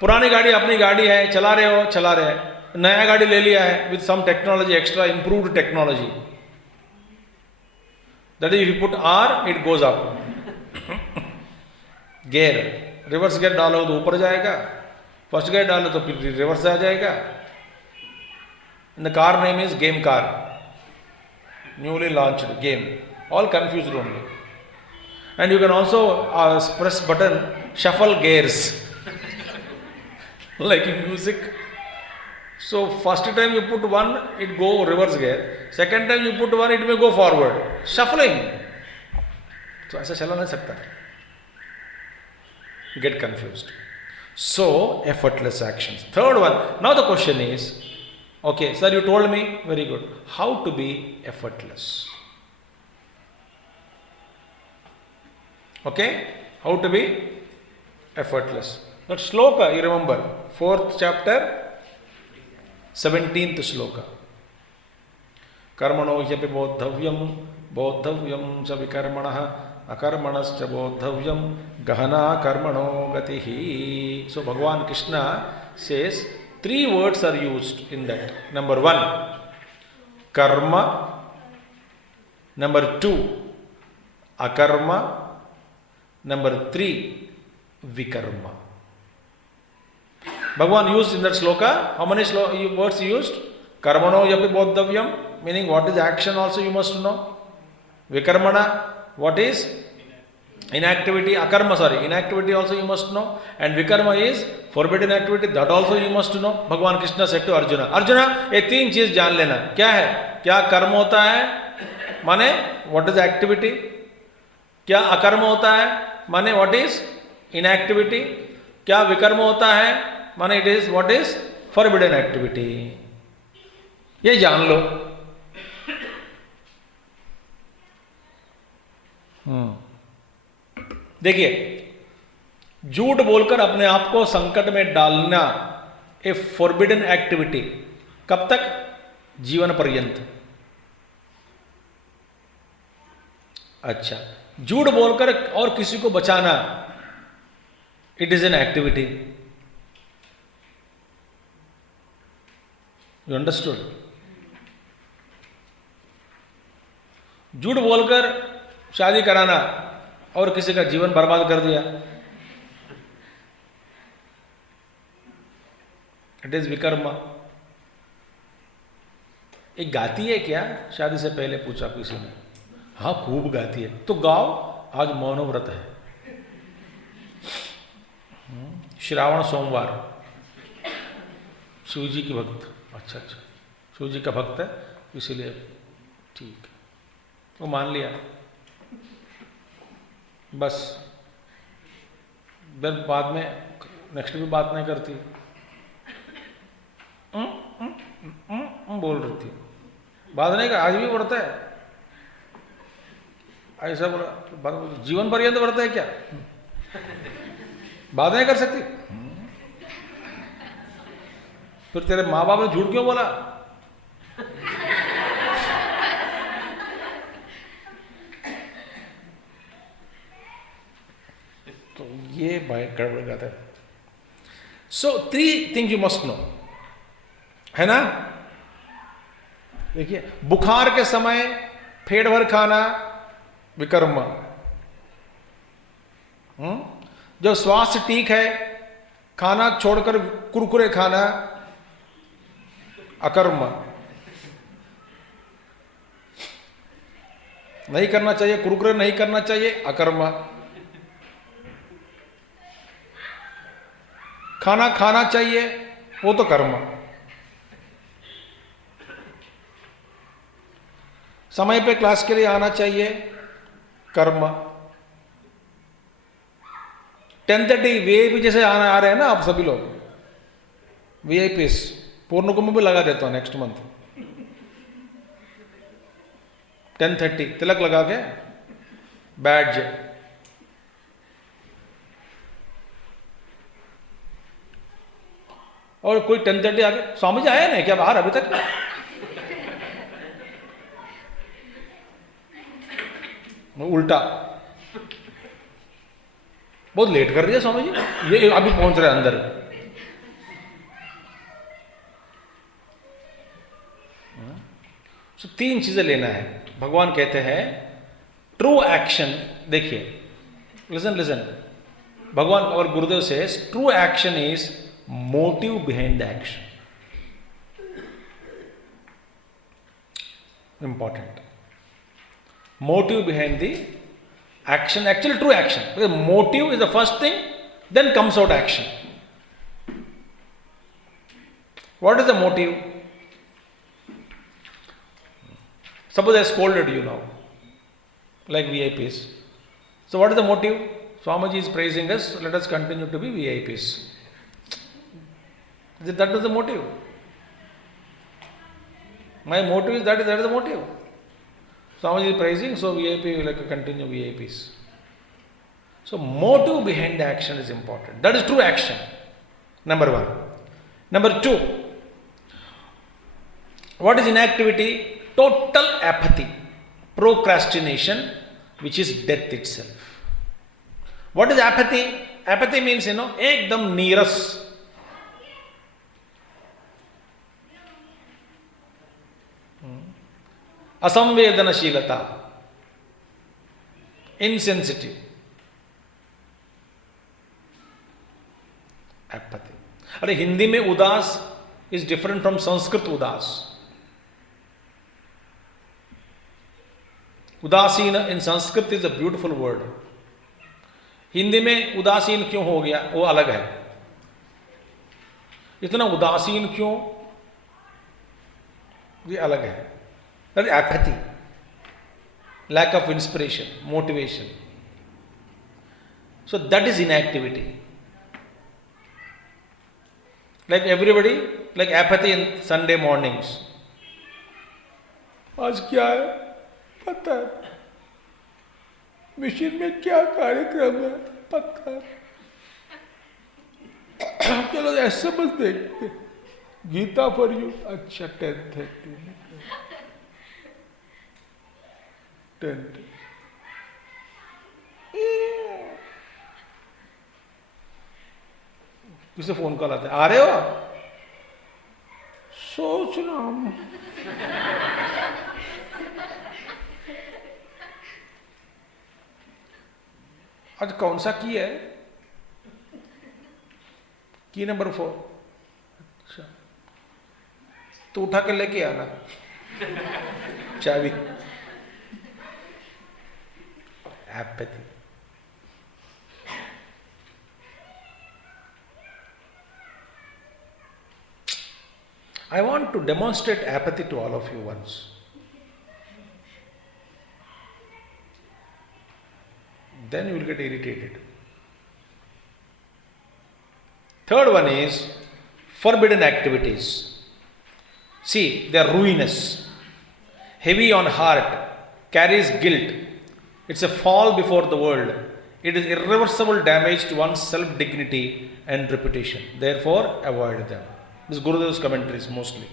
पुरानी गाड़ी अपनी गाड़ी है, चला रहे हैं. नया गाड़ी ले लिया है with some technology, extra improved technology. That is, if you put R, it goes up. Gear, reverse gear डालो तो ऊपर जाएगा, फर्स्ट गेयर डालो तो फिर रिवर्स आ जाएगा. And the car name is game car. Newly launched game. All confused only. And you can also press button shuffle gears. Like in music. So first time you put one, it go reverse gear. Second time you put one, it may go forward. Shuffling. So ऐसा चला नहीं सकता. You get confused. So effortless actions. Third one. Now the question is, okay, sir, you told me, very good. How to be effortless? Okay? How to be effortless? That shloka, you remember, 4th chapter, 17th shloka. Karmano hyapi bodhavyam cha vikarmanah, akarmanascha bodhavyam, gahana karmano gatihi. So Bhagavan Krishna says, 3 words are used in that. Number 1, karma. Number 2, akarma. Number 3, vikarma. Bhagavan used in that sloka, how many words he used? Karmano yapi bodhavyam, meaning what is action also you must know. Vikarmana, what is inactivity? Inactivity also you must know. And vikarma is forbidden activity, that also you must know. Bhagavan Krishna said to Arjuna, Arjuna, ये 3 चीज जान लेना. क्या है? क्या कर्म होता है? माने what is activity? क्या अकर्म होता है? माने what is inactivity? क्या विकर्म होता है? माने it is what is forbidden activity. ये जान लो. देखिए, झूठ बोलकर अपने आप को संकट में डालना ए फॉरबिडन एक्टिविटी. कब तक? जीवन पर्यंत. अच्छा, झूठ बोलकर और किसी को बचाना, it is an activity. You understood? झूठ बोलकर शादी कराना और किसी का जीवन बर्बाद कर दिया, इट इज विकर्मा. एक गाती है क्या? शादी से पहले पूछा किसी ने. हाँ, खूब गाती है. तो गाओ, आज मौन व्रत है. श्रावण सोमवार. शिव जी की भक्त. अच्छा, शिव जी का भक्त है इसीलिए ठीक. वो मान लिया. बस बाद में नेक्स्ट भी बात नहीं करती. बोल रही थी. बात नहीं कर. आज भी व्रत है. ऐसा बोला, जीवन पर्यंत व्रत है क्या? बात नहीं कर सकती. फिर तेरे माँ बाप ने झूठ क्यों बोला? तो ये भाई गड़बड़ जाता है. सो 3 थिंग्स यू मस्ट नो, है ना? देखिए, बुखार के समय पेट भर खाना विकर्म. जब स्वास्थ्य ठीक है, खाना छोड़कर कुरकुरे खाना अकर्म. नहीं करना चाहिए, कुरकुरे नहीं करना चाहिए, अकर्म. खाना खाना चाहिए, वो तो कर्म. समय पे क्लास के लिए आना चाहिए, कर्म. 10:30 वीआईपी जैसे आ रहे हैं ना आप सभी लोग, वीआईपीस. पूर्ण कुंभ भी लगा देता हूं नेक्स्ट मंथ. 10:30 तिलक लगा के बैज. और कोई 10:30 आके, स्वामी जी आया नहीं क्या बाहर अभी तक? उल्टा, बहुत लेट कर रही है स्वामी जी, ये अभी पहुंच रहे हैं अंदर. तो 3 चीजें लेना है. भगवान कहते हैं ट्रू एक्शन. देखिए, लिसन. भगवान और गुरुदेव से true action is motive behind the action. important. Motive behind the action, actually true action. Because motive is the first thing, then comes out action. What is the motive? Suppose I scolded you now, like VIPs. So what is the motive? Swamiji is praising us, let us continue to be VIPs. That is the motive. My motive is that is the motive. Swamiji is praising, so VIP will like to continue VIPs. So motive behind the action is important. That is true action. Number one. Number two. What is inactivity? Total apathy. Procrastination, which is death itself. What is apathy? Apathy means, ekdam neeras. Asamvedanashilata. Insensitive. Apathy. अरे हिंदी में उदास is different from Sanskrit udas. उदासीन in Sanskrit is a beautiful word. Hindi में उदासीन क्यों हो गया वो अलग है. इतना उदासीन क्यों ये अलग है. That is apathy, lack of inspiration, motivation. So that is inactivity. Like everybody, like apathy in Sunday mornings. आज क्या है पता है, मिशन में क्या कार्यक्रम है पता है, चलो ऐसा बस देखते. Geeta for you. अच्छा 10:30 किसे फोन कॉल आता है, आ रहे हो आप? सोच रहा हूं. आज कौन सा की है? की नंबर 4. अच्छा तो उठा के लेके आना चाबी. Apathy. I want to demonstrate apathy to all of you once. Then you will get irritated. Third one is forbidden activities. See, they are ruinous, heavy on heart, carries guilt. It's a fall before the world. It is irreversible damage to one's self-dignity and reputation. Therefore, avoid them. This is Gurudev's commentaries mostly.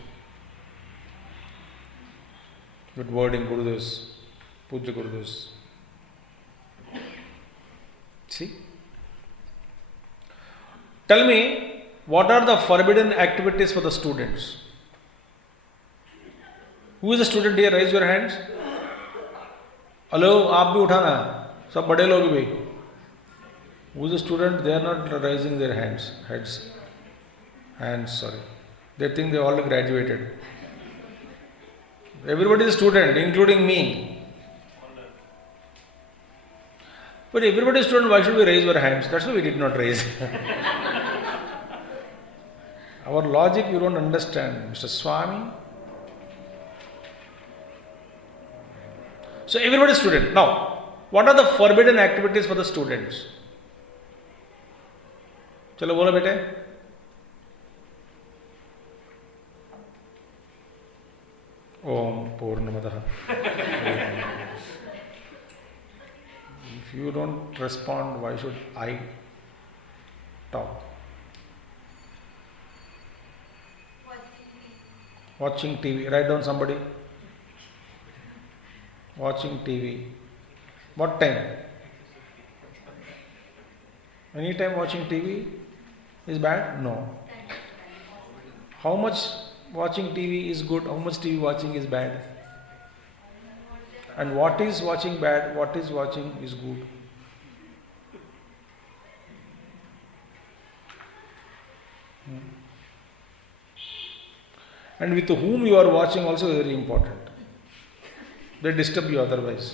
Good word in Gurudev's, Puja Gurudev's. See? Tell me, what are the forbidden activities for the students? Who is the student here? Raise your hands. Hello आप भी उठाना, सब बड़े लोग भी. Who is the student? They are not raising their hands, sorry. They think they all graduated. Everybody is a student, including me. But everybody is a student, why should we raise our hands? That's why we did not raise. Our logic you don't understand, Mr. Swami. So everybody is student. Now, what are the forbidden activities for the students? चलो बोलो बेटे. ओम पूर्णमदः. If you don't respond, why should I talk? Watching TV. Write down somebody. Watching TV. What time? Anytime watching TV is bad? No. How much watching TV is good? How much TV watching is bad? And what is watching bad? What is watching is good? And with whom you are watching also very important. They disturb you otherwise.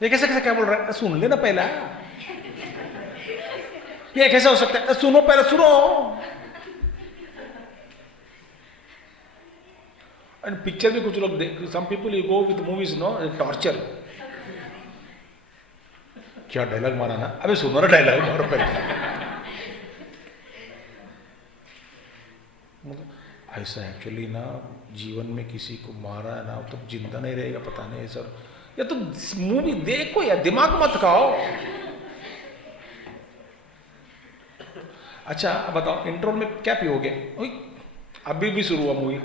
ये कैसे कैसे क्या बोल रहा है, सुन लेना पहला। ये कैसे हो सकता है, सुनो पहले सुनो। एंड पिक्चर भी कुछ लोग देख, some people you go with movies no torture. क्या डायलॉग मारा ना, अबे सुनो ना डायलॉग मारो पहले। ऐसा एक्चुअली ना जीवन में किसी को मारा है ना तो जिंदा नहीं रहेगा, पता नहीं सर। या तो मूवी देखो या दिमाग मत खाओ। अच्छा अब बताओ इंट्रो में क्या पियोगे? अभी भी शुरू हुआ movie.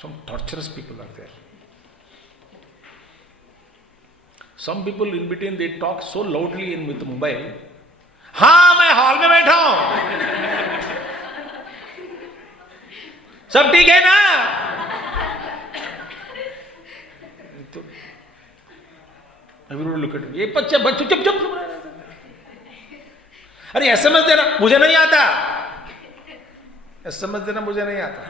Some torturous people are there. Some people in between they talk so loudly in with the mobile. हाँ मैं हॉल में बैठा हूं, सब ठीक है ना? तो everybody look at ये बच्चा बच्चों चुप चुप। अरे एसएमएस देना, मुझे नहीं आता। एसएमएस देना मुझे नहीं आता।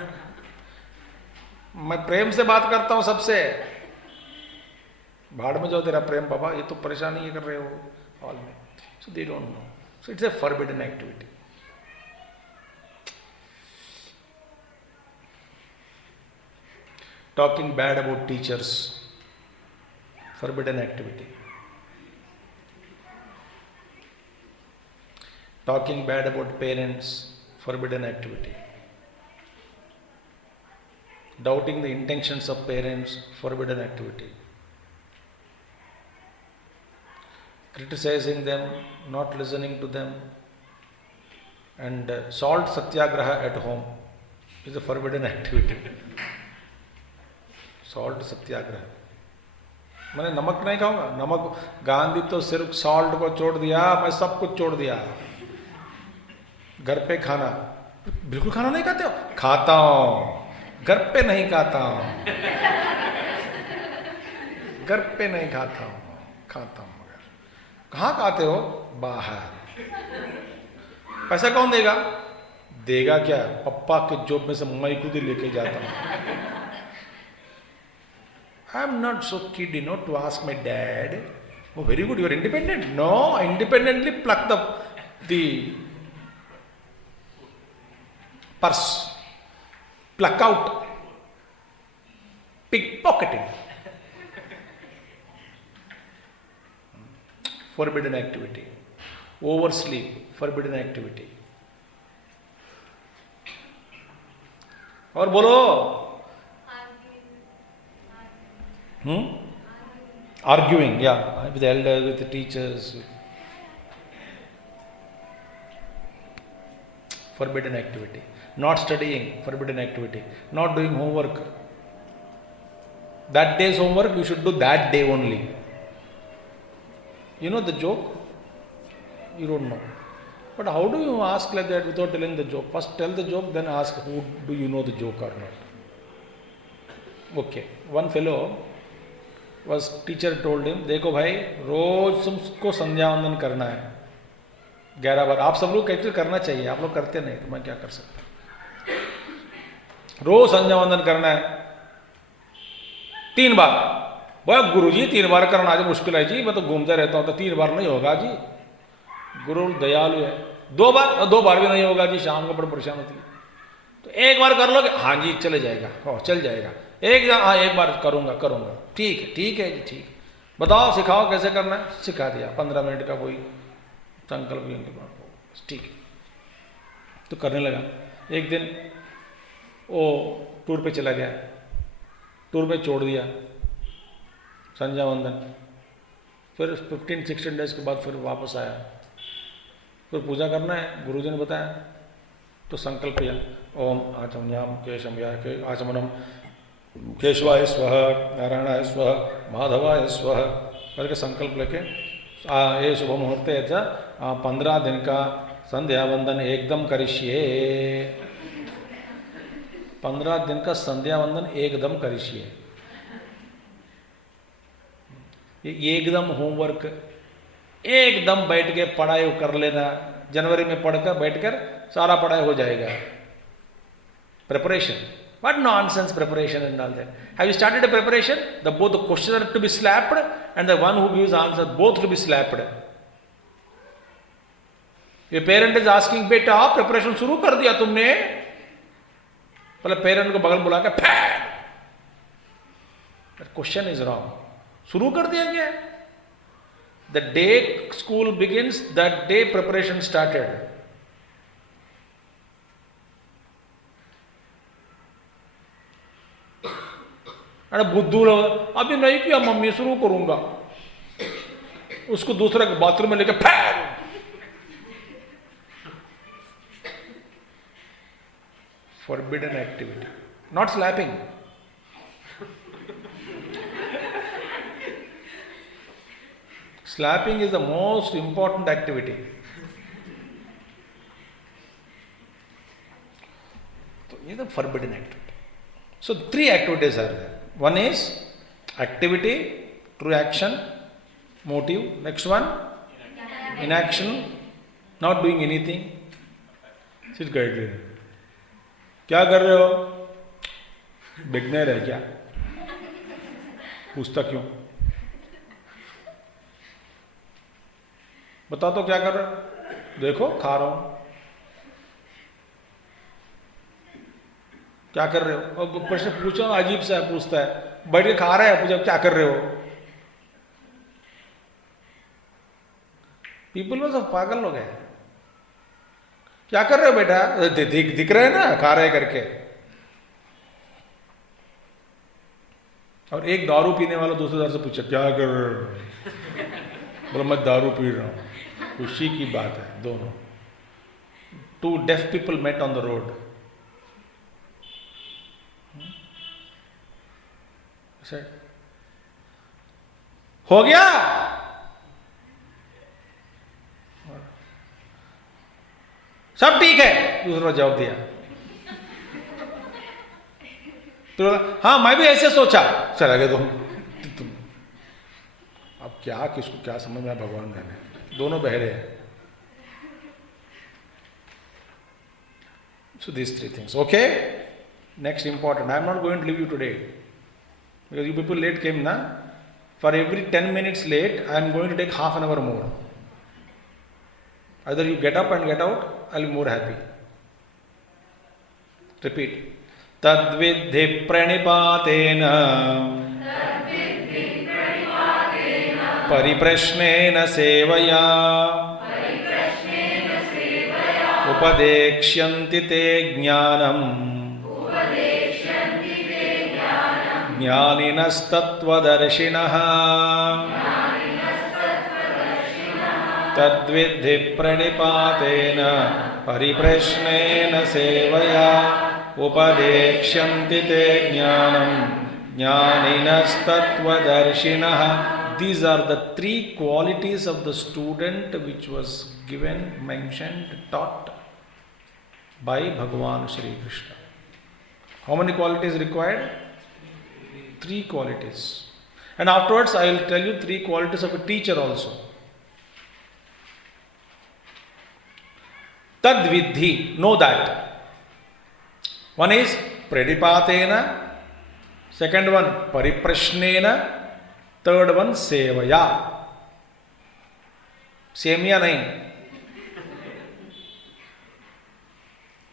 मैं प्रेम से बात करता हूं सबसे। भाड़ में जाओ तेरा प्रेम बाबा, ये तो परेशानी ये कर रहे हो हॉल में। So they don't know, so it's a forbidden activity. Talking bad about teachers, forbidden activity. Talking bad about parents, forbidden activity. Doubting the intentions of parents, forbidden activity. Criticizing them, not listening to them, and salt satyagraha at home is a forbidden activity. Salt satyagraha. मैंने नमक नहीं खाऊंगा। नमक, गांधी तो सिर्फ salt को छोड़ दिया, मैं सब कुछ छोड़ दिया। घर पे खाना, बिल्कुल खाना नहीं खाते हो? खाता हूं, घर पे नहीं खाता हूं। घर पे नहीं खाता हूं, खाता हूं मगर कहाँ खाते हो? बाहर। पैसा कौन देगा? देगा क्या? पप्पा के जॉब में से मैं खुद ही लेके जाता हूं। I am not so kid you know to ask my dad, oh very good you are independent. No, independently pluck the purse, pluck out, pickpocketing, forbidden activity. Oversleep, forbidden activity. और बोलो। Arguing, yeah, with the elders, with the teachers. Forbidden activity. Not studying, forbidden activity. Not doing homework. That day's homework you should do that day only. You know the joke? You don't know. But how do you ask like that without telling the joke? First tell the joke, then ask who do you know the joke or not. Okay. One fellow was, teacher told him, देखो भाई रोज तुमको संध्या वंदन करना है 11 बार। आप सब लोग actually करना चाहिए, आप लोग करते नहीं तो मैं क्या कर सकता। रोज संध्या वंदन करना है 3 बार। बोला गुरुजी 3 बार करना आज मुश्किल है जी, मैं तो घूमता रहता हूँ, तो 3 बार नहीं होगा जी। गुरु दयालु है। 2 बार, 2 बार भी नहीं होगा जी, शाम को बड़ी परेशान होती है। तो 1 बार कर लोगे? हाँ जी चले जाएगा, हो चल जाएगा। हाँ 1 बार करूंगा। ठीक है जी, ठीक। बताओ सिखाओ कैसे करना है। सिखा दिया 15 मिनट का वही संकल्प, ठीक है। तो करने लगा। एक दिन वो टूर पे चला गया, टूर में छोड़ दिया संध्या वंदन। फिर 15-16 डेज के बाद फिर वापस आया, फिर पूजा करना है, गुरुजी ने बताया। तो संकल्प किया, ओम आचमन्याम केशमया आचमनम केशवाय स्वः, नारायणाय स्वः, माधवाय स्वः करके संकल्प लेके ये शुभ मुहूर्त है 15 दिन का संध्या वंदन एकदम करिष्ये। 15 दिन का संध्या वंदन एकदम करिष्ये। एकदम होमवर्क, एकदम बैठ के पढ़ाई कर लेना। जनवरी में पढ़कर बैठकर सारा पढ़ाई हो जाएगा। Preparation What nonsense preparation and all that. Have you started a preparation? Both the questions are to be slapped and the one who gives answer both to be slapped. Your parent is asking, बेटा preparation शुरू कर दिया तुमने? पहले parent को बगल बुला के fan. That question is wrong. शुरू कर दिया क्या? The day school begins, that day preparation started. अरे बुद्धू अभी नहीं किया मम्मी शुरू करूंगा, उसको दूसरा बाथरूम में लेके fan. Forbidden activity, not slapping. Slapping is the most important activity. So, this is the forbidden activity. So, 3 activities are there. One is activity, true action, motive. Next one, inaction, not doing anything. Sit quietly. क्या कर रहे हो? Beginner है क्या? पूछता क्यों? बता तो क्या कर रहे हो? देखो खा रहा हूं. क्या कर रहे हो? अब प्रश्न पूछो, अजीब सा पूछता है. बैठ के खा रहा है, पूछो क्या कर रहे हो? पीपल में सब पागल लोग हैं. क्या कर रहे हो बेटा? दिख रहे हैं ना खा रहे करके. और एक दारू पीने वाला दूसरे दारू से पूछा क्या कर रहे हो? बोला मैं दारू पी रहा हूं. खुशी की बात है दोनों. 2 deaf people met on the road. हो गया? सब ठीक है. दूसरा जवाब दिया. तो हाँ मैं भी ऐसे सोचा. चला गया तुम. अब क्या किसको क्या समझ में, भगवान जाने. दोनों बहरे हैं. So these 3 things. Okay? Next important. I am not going to leave you today. Because you people late came, na? For every 10 minutes late, I am going to take half an hour more. Either you get up and get out, I will be more happy. Repeat. Tadvidhi pranipatena परिप्रश्नेन सेवया उपदेक्ष्यन्ति ते ज्ञानम् ज्ञानिनस्तत्त्वदर्शिनः तद्विद्धि प्रणिपातेन परिप्रश्नेन सेवया उपदेक्ष्यन्ति ते ज्ञानम् ज्ञानिनस्तत्त्वदर्शिनः. These are the 3 qualities of the student which was given, mentioned, taught by Bhagavan Shri Krishna. How many qualities required? 3 qualities. And afterwards I will tell you 3 qualities of a teacher also. Tad vidhi, know that. One is pradipatena, second one pariprashnena, third one sevaya. Semiya नहीं.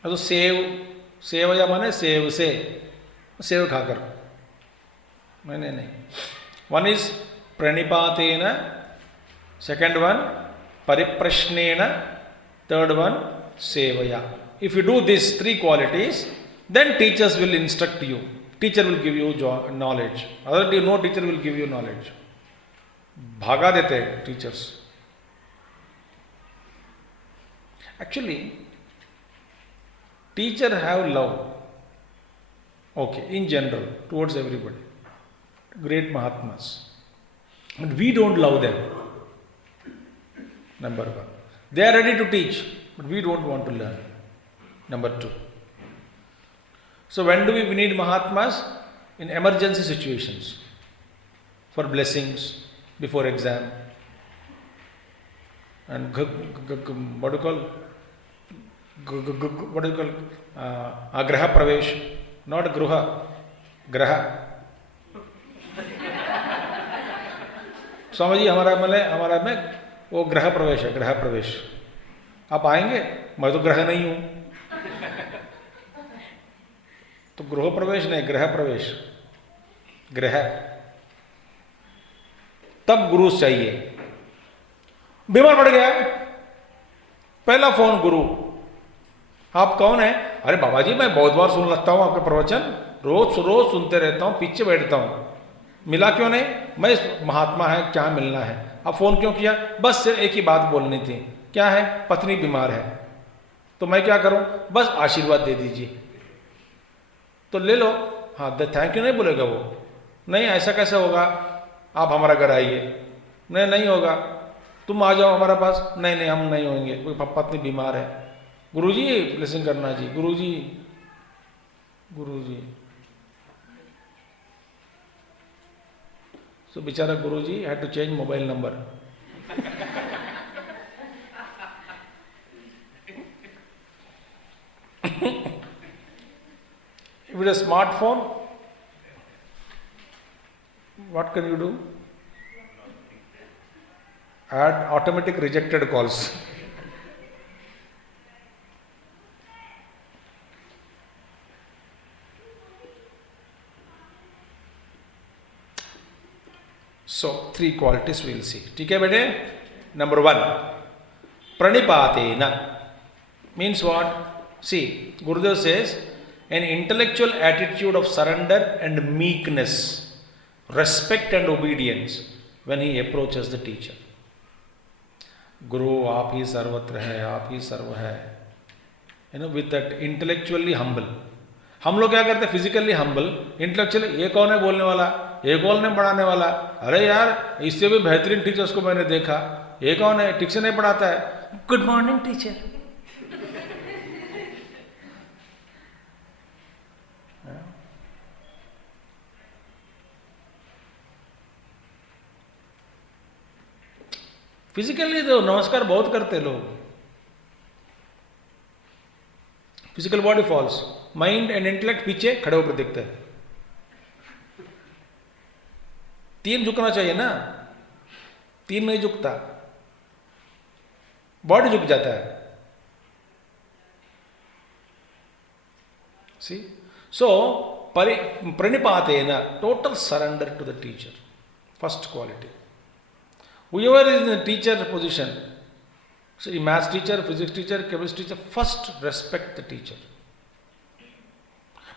तो सेवया माने save से, save खाकर. नहीं. One is प्रणिपातेन, second one परिप्रश्नेन, third one sevaya. If you do these 3 qualities, then teachers will instruct you. Teacher will give you knowledge. Otherwise, no teacher will give you knowledge. भागा देते हैं teachers. Actually, teacher have love. Okay, in general, towards everybody. Great Mahatmas. But we don't love them. Number 1. They are ready to teach, but we don't want to learn. Number 2. So when do we need Mahatmas? In emergency situations. For blessings, before exam. And what do you call? Agraha Pravesh. Not गृह, ग्रह। स्वामी जी हमारा में वो ग्रह प्रवेश है, ग्रह प्रवेश। आप आएंगे? मैं तो ग्रह नहीं हूं। तो गृह प्रवेश नहीं, ग्रह प्रवेश, ग्रह। तब गुरु चाहिए। बीमार पड़ गया, पहला फोन गुरु। आप कौन है? अरे बाबा जी मैं बहुत बार सुन लगता हूं आपके प्रवचन, रोज रोज सुनते रहता हूं, पीछे बैठता हूं। मिला क्यों नहीं? मैं महात्मा है, क्या मिलना है? अब फोन क्यों किया? बस सिर्फ एक ही बात बोलनी थी। क्या है? पत्नी बीमार है। तो मैं क्या करूं? बस आशीर्वाद दे दीजिए। तो ले लो। हाँ, थैंक यू नहीं बोलेगा वो। नहीं, ऐसा कैसे होगा? आप हमारा घर आइए। नहीं, नहीं होगा। तुम आ जाओ हमारे पास। नहीं नहीं, हम नहीं होंगे, कोई पत्नी बीमार है। गुरुजी ब्लेसिंग करना जी, गुरुजी, गुरुजी। सो बेचारा guruji had to change mobile number. If it is a smartphone, what can you do? Add automatic rejected calls. So, 3 qualities we will see. ठीक है बेटे? Number 1, pranipatena means what? See, Gurudev says, an intellectual attitude of surrender and meekness, respect and obedience when he approaches the teacher. Guru, आप ही सर्वत्र है, आप ही सर्व है. With that intellectually humble. हम लोग क्या करते हैं? फिजिकली हम्बल, इंटेलेक्चुअली ये कौन है बोलने वाला, ये कौन है पढ़ाने वाला, अरे यार इससे भी बेहतरीन टीचर्स को मैंने देखा, ये कौन है, ठीक से नहीं पढ़ाता है, गुड मॉर्निंग टीचर। फिजिकली तो नमस्कार बहुत करते लोग, physical body false, mind and intellect पीछे खड़े होकर देखते हैं। 3 झुकना चाहिए ना, 3 नहीं झुकता, बॉडी झुक जाता है। सी, सो प्रणिपातेना, total surrender to the teacher, first quality. Whoever is in the teacher position, so maths teacher, physics teacher, chemistry teacher, first respect the teacher.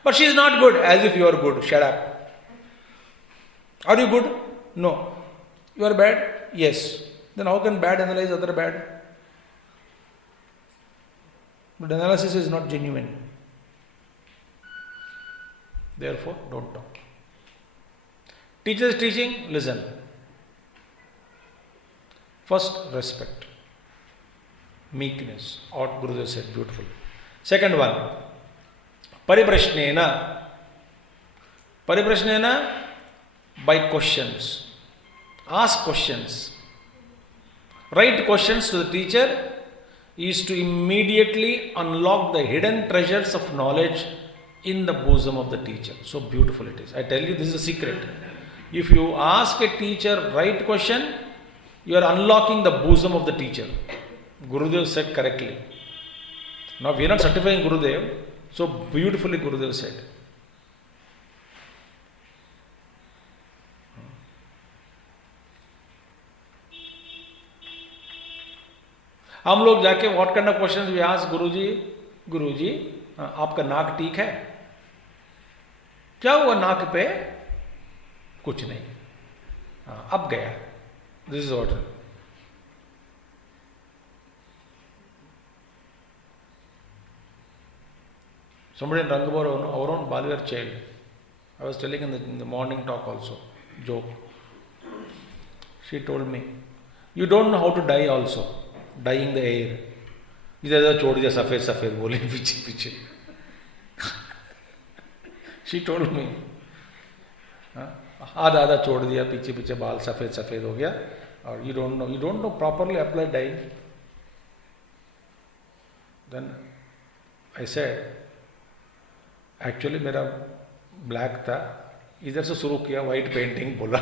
But she is not good, as if you are good. Shut up. Are you good? No. You are bad? Yes. Then how can bad analyze other bad? But analysis is not genuine. Therefore, don't talk. Teacher is teaching, listen. First, respect, meekness, or Gurudev said, beautiful. Second one, pariprashnena. Pariprashnena, by questions. Ask questions. Write questions to the teacher is to immediately unlock the hidden treasures of knowledge in the bosom of the teacher. So beautiful it is. I tell you, this is a secret. If you ask a teacher right question, you are unlocking the bosom of the teacher. Gurudev said correctly. Now we are not certifying Gurudev, so beautifully Gurudev said. हम लोग जाके what kind of questions we ask, guruji आपका नाक ठीक है? क्या हुआ नाक पे? कुछ नहीं। अब गया। This is what. Somebody in Rangabur, our own Balwar child, I was telling in the morning talk also, joke. She told me, you don't know how to dye also, dyeing the hair. इधर छोड़ दिया सफेद सफेद बोले पीछे पीछे. She told me, आधा आधा छोड़ दिया, पीछे पीछे बाल सफेद सफेद हो गया, और you don't know properly apply dye. Then I said, actually मेरा ब्लैक था, इधर से शुरू किया वाइट पेंटिंग, बोला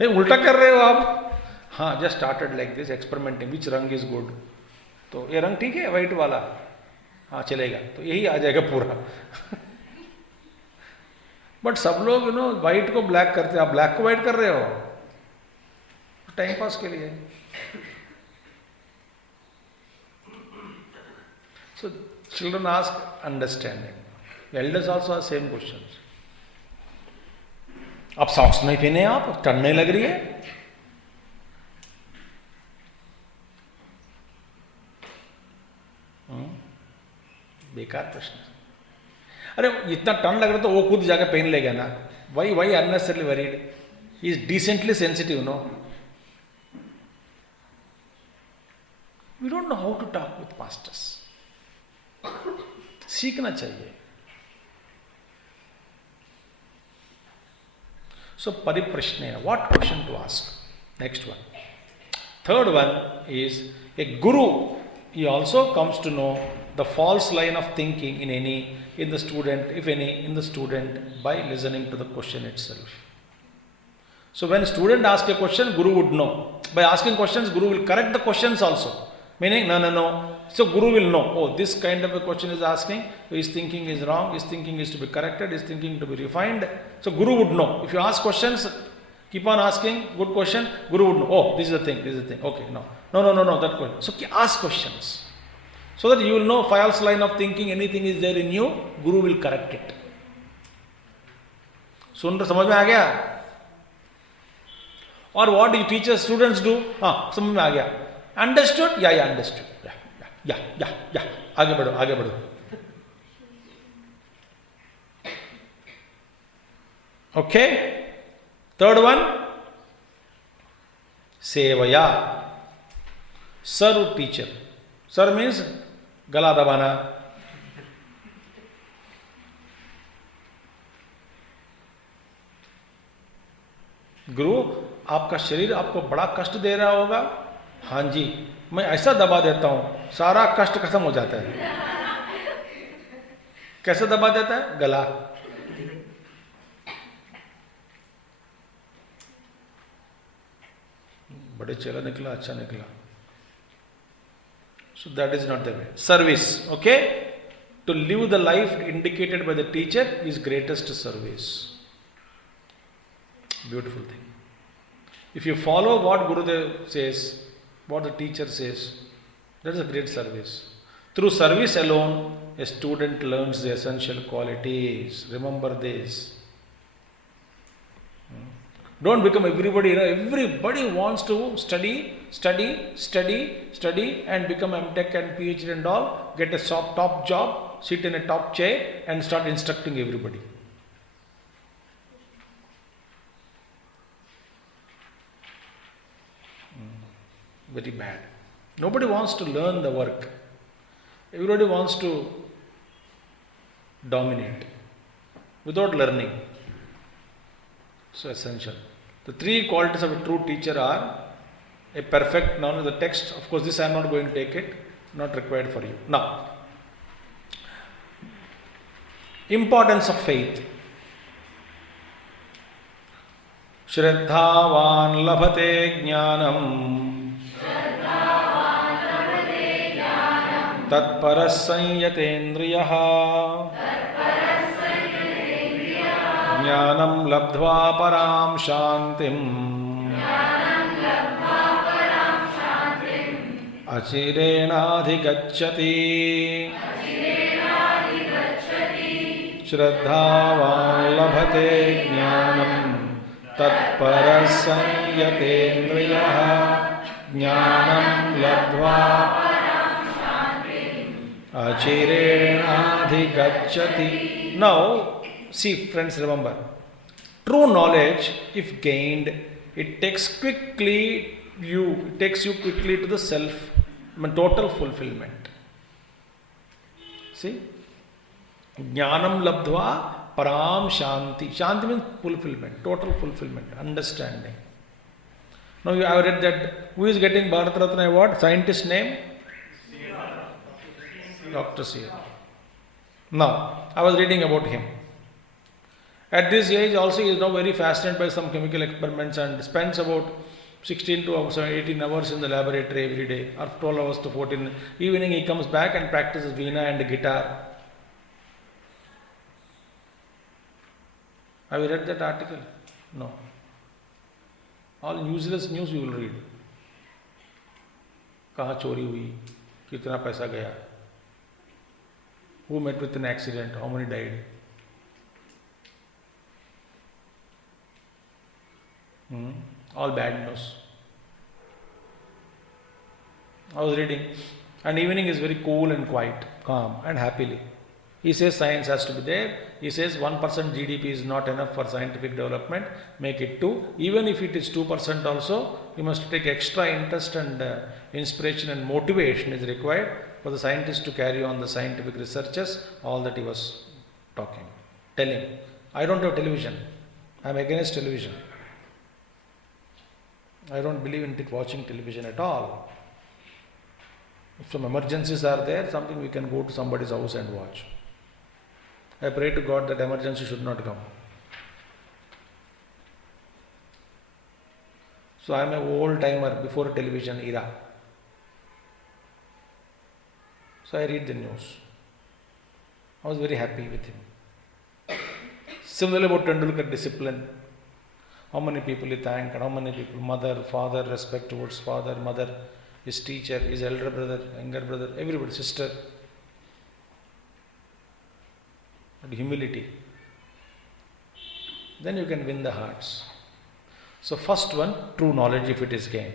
नहीं उल्टा कर रहे हो आप? हाँ, just started like this experimenting which रंग इज गुड, तो ये रंग ठीक है वाइट वाला, हाँ चलेगा, तो यही आ जाएगा पूरा बट सब लोग व्हाइट को ब्लैक करते हैं, आप ब्लैक को व्हाइट कर रहे हो टाइम पास के लिए. So children ask understanding. Elders also ask same questions. आप सॉक्स नहीं पहने, आप ठंड नहीं लग रही है? बेकार प्रश्न. अरे इतना ठंड लग रहा तो वो खुद जाकर पहन लेगा ना. Why unnecessarily worried? He is decently sensitive, no? We don't know how to talk with masters. सीखना चाहिए. So pariprashnena, what question to ask? Next one. Third one is a guru. He also comes to know the false line of thinking in the student, if any, in the student by listening to the question itself. So when a student asks a question, guru would know. By asking questions, guru will correct the questions also. Meaning, no. So guru will know, oh, this kind of a question is asking, his thinking is wrong, his thinking is to be corrected, his thinking to be refined. So guru would know. If you ask questions, keep on asking, good question, guru would know, oh, this is the thing, okay, no, that question. So ask questions. So that you will know false line of thinking, anything is there in you, guru will correct it. सुन रहे, समझ में आ गया? और what do you teachers, students do? हाँ, समझ में आ गया. Understood? Yeah, understood. Yeah. आगे बढ़ो. Okay? Third one, sevaya. Serve teacher. Sir means गला दबाना. गुरु, आपका शरीर आपको बड़ा कष्ट दे रहा होगा. हाँ जी, मैं ऐसा दबा देता हूं सारा कष्ट खत्म हो जाता है. कैसे दबा देता है? गला. बड़े चेला निकला, अच्छा निकला. So that is not the way. Service, okay? To live the life indicated by the teacher is greatest service. Beautiful thing. If you follow what Gurudev says, what the teacher says, that is a great service. Through service alone, a student learns the essential qualities. Remember this. Don't become everybody. Everybody wants to study and become MTech and PhD and all, get a top job, sit in a top chair and start instructing everybody. Very bad. Nobody wants to learn the work. Everybody wants to dominate without learning. So essential. The three qualities of a true teacher are a perfect knowledge of the text. Of course, this I am not going to take it. Not required for you. Now, importance of faith. Shraddhavan labhate jnanam तत्परः संयतेन्द्रियः ज्ञानं लब्ध्वा परां शान्तिम् अचिरेणाधिगच्छति श्रद्धावान् लभते ज्ञानं तत्परः संयतेन्द्रियः ज्ञानं लब्ध्वा Achirenadhigacchati. Now, see friends, remember, true knowledge, if gained, it takes you quickly to the self, total fulfillment. See? Jnanam labdhva param shanti. Shanti means fulfillment, total fulfillment, understanding. Now, I have read that, who is getting Bharat Ratna award? Scientist name? Dr. C. Now, I was reading about him. At this age also he is now very fascinated by some chemical experiments and spends about 16 to 18 hours in the laboratory every day, or 12 hours to 14. Evening he comes back and practices veena and guitar. Have you read that article? No. All useless news you will read. कहाँ चोरी हुई, कितना पैसा गया, who met with an accident, how many died. All bad news. I was reading, and evening is very cool and quiet, calm and happily. He says science has to be there. He says 1% GDP is not enough for scientific development. Make it 2. Even if it is 2% also, you must take extra interest and inspiration and motivation is required for the scientists to carry on the scientific researches. All that he was telling. I don't have television. I am against television. I don't believe in watching television at all. If some emergencies are there, something we can go to somebody's house and watch. I pray to God that emergency should not come. So I am an old timer before television era. So I read the news. I was very happy with him. Similarly about Tendulkar discipline. How many people he thanked, and how many people, mother, father, respect towards father, mother, his teacher, his elder brother, younger brother, everybody, sister. And humility. Then you can win the hearts. So first one, true knowledge if it is gained.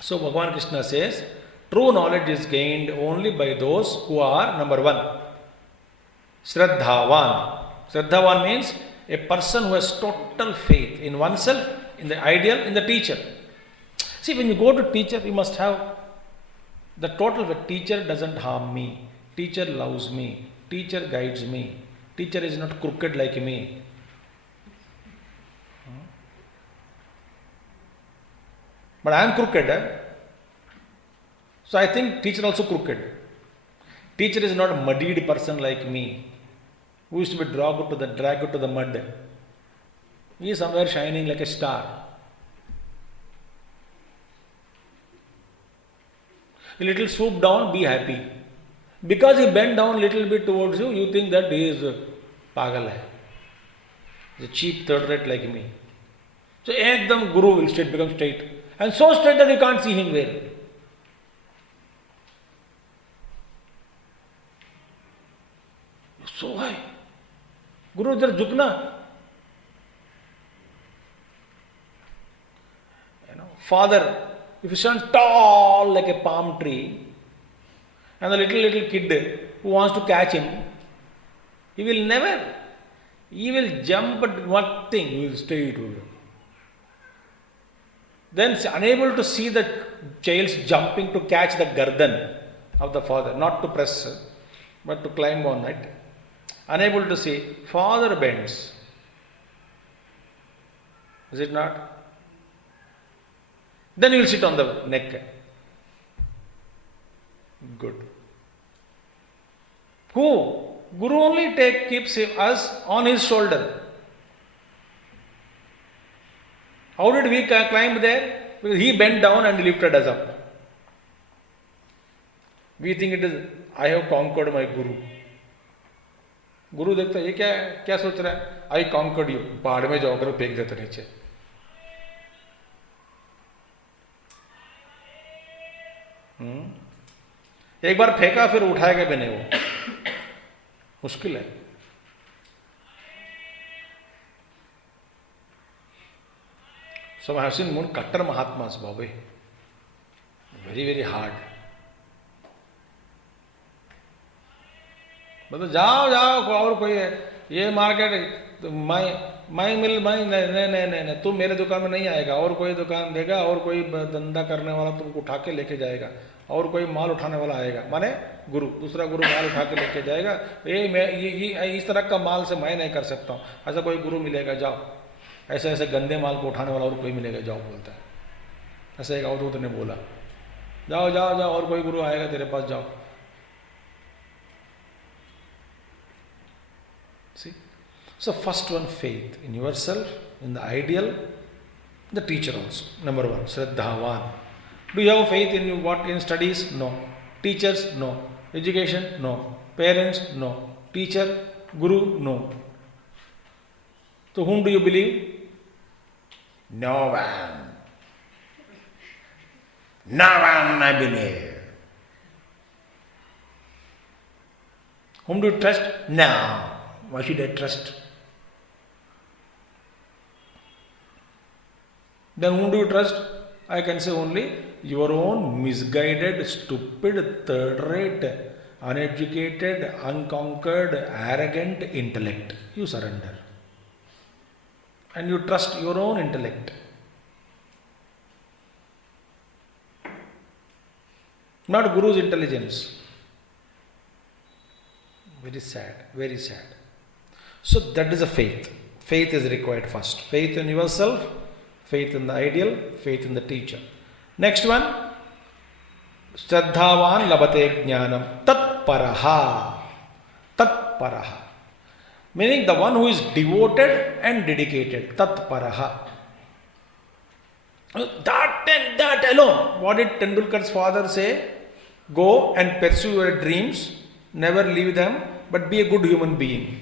So Bhagavan Krishna says, true knowledge is gained only by those who are, number 1, Shraddhavan. Shraddhavan means a person who has total faith in oneself, in the ideal, in the teacher. See, when you go to teacher, you must have the total faith. Teacher doesn't harm me. Teacher loves me. Teacher guides me. Teacher is not crooked like me. But I am crooked. So I think teacher also crooked. Teacher is not a muddied person like me, who used to be dragged to the mud. He is somewhere shining like a star. A little swoop down, be happy. Because he bent down a little bit towards you, you think that he is pagal hai. He is a cheap third rate like me. So ekdam guru will become straight. And so straight that you can't see him there. So high. Guru, idhar jukna. Father, if you stand tall like a palm tree, and the little kid who wants to catch him, he will never. He will jump at nothing. He will stay to him. Then unable to see the child's jumping to catch the garden of the father, not to press, but to climb on it. Unable to see, father bends. Is it not? Then you will sit on the neck. Good. Who? Guru only keeps us on his shoulder. How did we climb there? Because he bent down and lifted us up. We think it is, I have conquered my Guru. Guru देखता है ये क्या सोच रहा है? I conquered you. पहाड़ में जाओ करो फेंक देते नीचे. एक बार फेंका फिर उठाएगा भी नहीं वो. मुश्किल है. So I have seen more Kattar Mahatmas, Bobby. Very, very hard. मतलब जाओ और कोई है ये मार्केट मैं मिल नहीं तुम मेरे दुकान में नहीं आएगा और कोई दुकान देगा और कोई धंधा करने वाला तुमको उठा के लेके जाएगा और कोई माल उठाने वाला आएगा माने गुरु दूसरा गुरु माल उठा के लेके जाएगा ये इस तरह का माल से मैं नहीं कर सकता हूँ ऐसा कोई गुरु मिलेगा जाओ ऐसे गंदे माल को उठाने वाला और कोई मिलेगा जाओ बोलता है ऐसा एक अवधूत ने बोला जाओ और कोई गुरु आएगा तेरे पास जाओ So first one, faith in yourself, in the ideal, the teacher also. Number one, Shraddhavan. Do you have faith in what? In studies? No. Teachers? No. Education? No. Parents? No. Teacher? Guru? No. So whom do you believe? No one. No one I believe. Whom do you trust? No. Why should I trust? Then whom do you trust? I can say only your own misguided, stupid, third-rate, uneducated, unconquered, arrogant intellect. You surrender. And you trust your own intellect. Not Guru's intelligence. Very sad, very sad. So that is a faith. Faith is required first. Faith in yourself, faith in the ideal, faith in the teacher. Next one, Shraddhavan labate jnanam tat paraha. Tat paraha. Meaning the one who is devoted and dedicated. Tat paraha. That and that alone. What did Tendulkar's father say? Go and pursue your dreams. Never leave them, but be a good human being.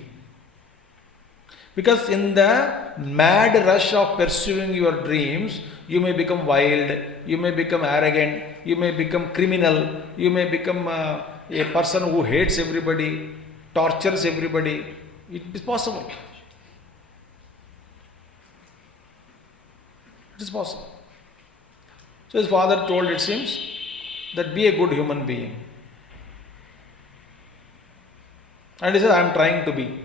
Because in the mad rush of pursuing your dreams, you may become wild, you may become arrogant, you may become criminal, you may become a person who hates everybody, tortures everybody. It is possible. It is possible. So his father told, it seems, that be a good human being. And he said, I am trying to be.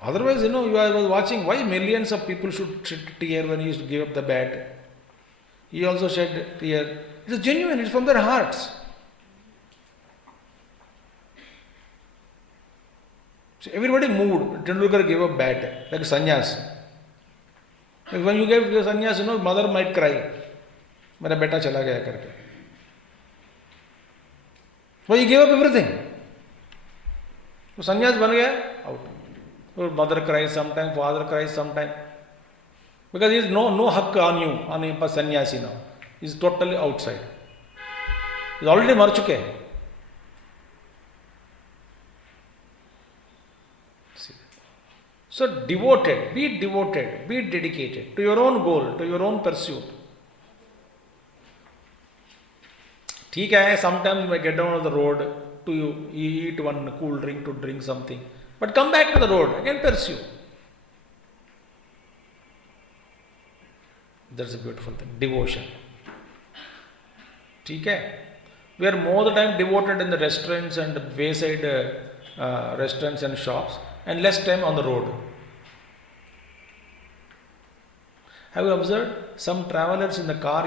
Otherwise, I was watching why millions of people should shed tear when he used to give up the bat. He also shed tear. It is genuine, it is from their hearts. So everybody moved. Tendulkar gave up bat, like sannyas. Like when you give sannyas, mother might cry. मेरा बेटा चला गया करके. Well, he gave up everything. तो संन्यास बन गया, out. So mother cries sometime, father cries sometime. Because he is no hak on you, on a sannyasi now. He is totally outside. He is already मर चुके हैं. So devoted, be dedicated to your own goal, to your own pursuit. ठीक है, sometimes you may get down on the road to eat one cool drink, to drink something. But come back to the road, again pursue. That's a beautiful thing. Devotion. ठीक है? We are more the time devoted in the restaurants and wayside restaurants and shops, and less time on the road. Have you observed some travelers in the car,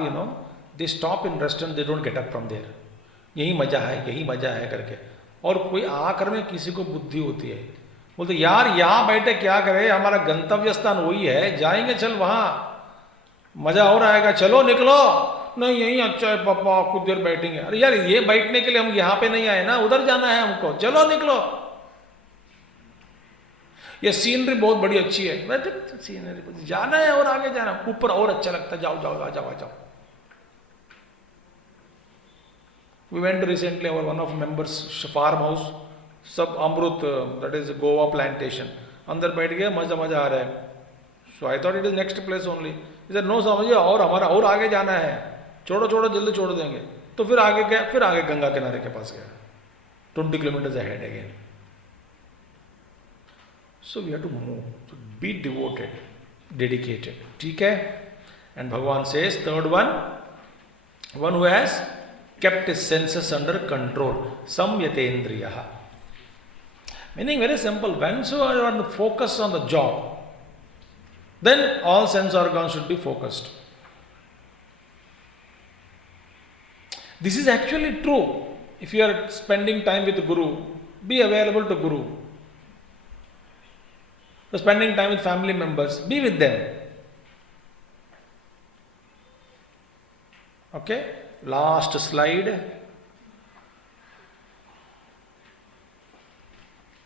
they stop in restaurant, they don't get up from there. यही मजा है करके. और कोई आकर में किसी को बुद्धि होती है, बोलते यार यहाँ बैठे क्या करे, हमारा गंतव्य स्थान वही है, जाएंगे चल वहाँ, मजा और आएगा, चलो निकलो. नहीं यही अच्छा है पापा, कुछ देर बैठेंगे. अरे यार ये बैठने के लिए हम यहाँ पे नहीं आए ना, उधर जाना है हमको, चलो निकलो. ये सीनरी बहुत बड़ी अच्छी है, सीनरी जाना है और आगे जाना, ऊपर और अच्छा लगता है, जाओ. We went recently, one of members farmhouse, सब अमृत, that is Goa plantation. अंदर बैठ गया, मजा आ रहा है. So I thought it is next place only. He said no समझिए, और हमारा और आगे जाना है, छोड़ो जल्दी छोड़ देंगे. तो फिर आगे गया, फिर आगे गंगा किनारे के पास गया, 20 kilometers ahead again. So we have to move, so be devoted, dedicated. ठीक है? And Bhagavan says, third one who has kept his senses under control. Samyatendriyaha. Meaning very simple. Once you are focused on the job, then all sense organs should be focused. This is actually true. If you are spending time with the Guru, be available to Guru. So spending time with family members, be with them. Okay? Last slide.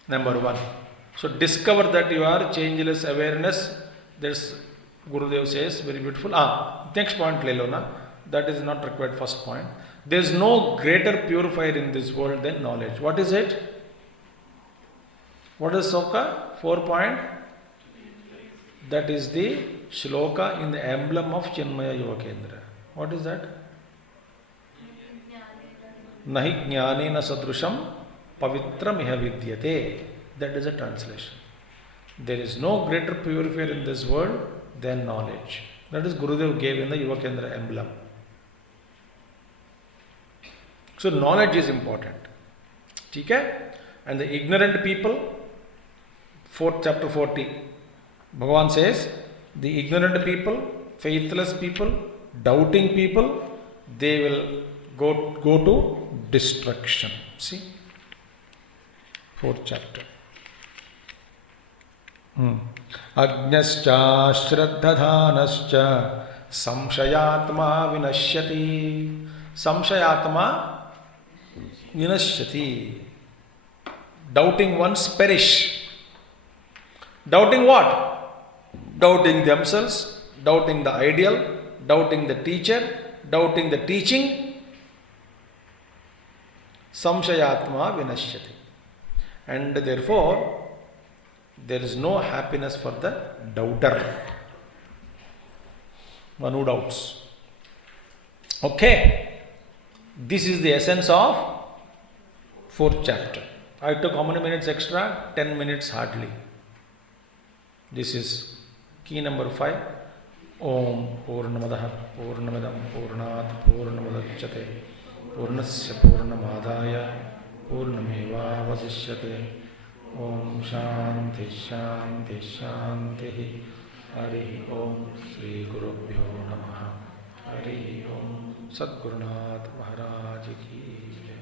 Number one. So discover that you are changeless awareness. That's Gurudev says, very beautiful. Next point, Lelona. That is not required. First point. There is no greater purifier in this world than knowledge. What is it? What is Soka? 4 point. That is the shloka in the emblem of Chinmaya Yuvakendra. What is that? Nahi jnanena sadrusham pavitram iha vidyate. That is a translation. There is no greater purifier in this world than knowledge. That is Gurudev gave in the Yuvakendra emblem. So knowledge is important. Okay? And the ignorant people, 4th chapter 40, Bhagavan says, the ignorant people, faithless people, doubting people, they will go to destruction. See? 4th chapter. Ajnascha shraddhadhanascha samshayatma vinashyati. Samshayatma vinashyati. Doubting ones perish. Doubting what? Doubting themselves, doubting the ideal, doubting the teacher, doubting the teaching. Samshayatma vinashyati. And therefore, there is no happiness for the doubter. One who doubts. Okay. This is the essence of 4th chapter. I took how many minutes extra? 10 minutes hardly. This is key number 5. Om Purnamadaha Purnamidam Purnat Purnamadachyate Purnasya Purnamadaya Purnameva Vasishyate. Om Shanti Shanti Shanti. Hari Om Sri Gurubhyo Namaha. Hari Om Sadgurunath Maharaj Ki Jai.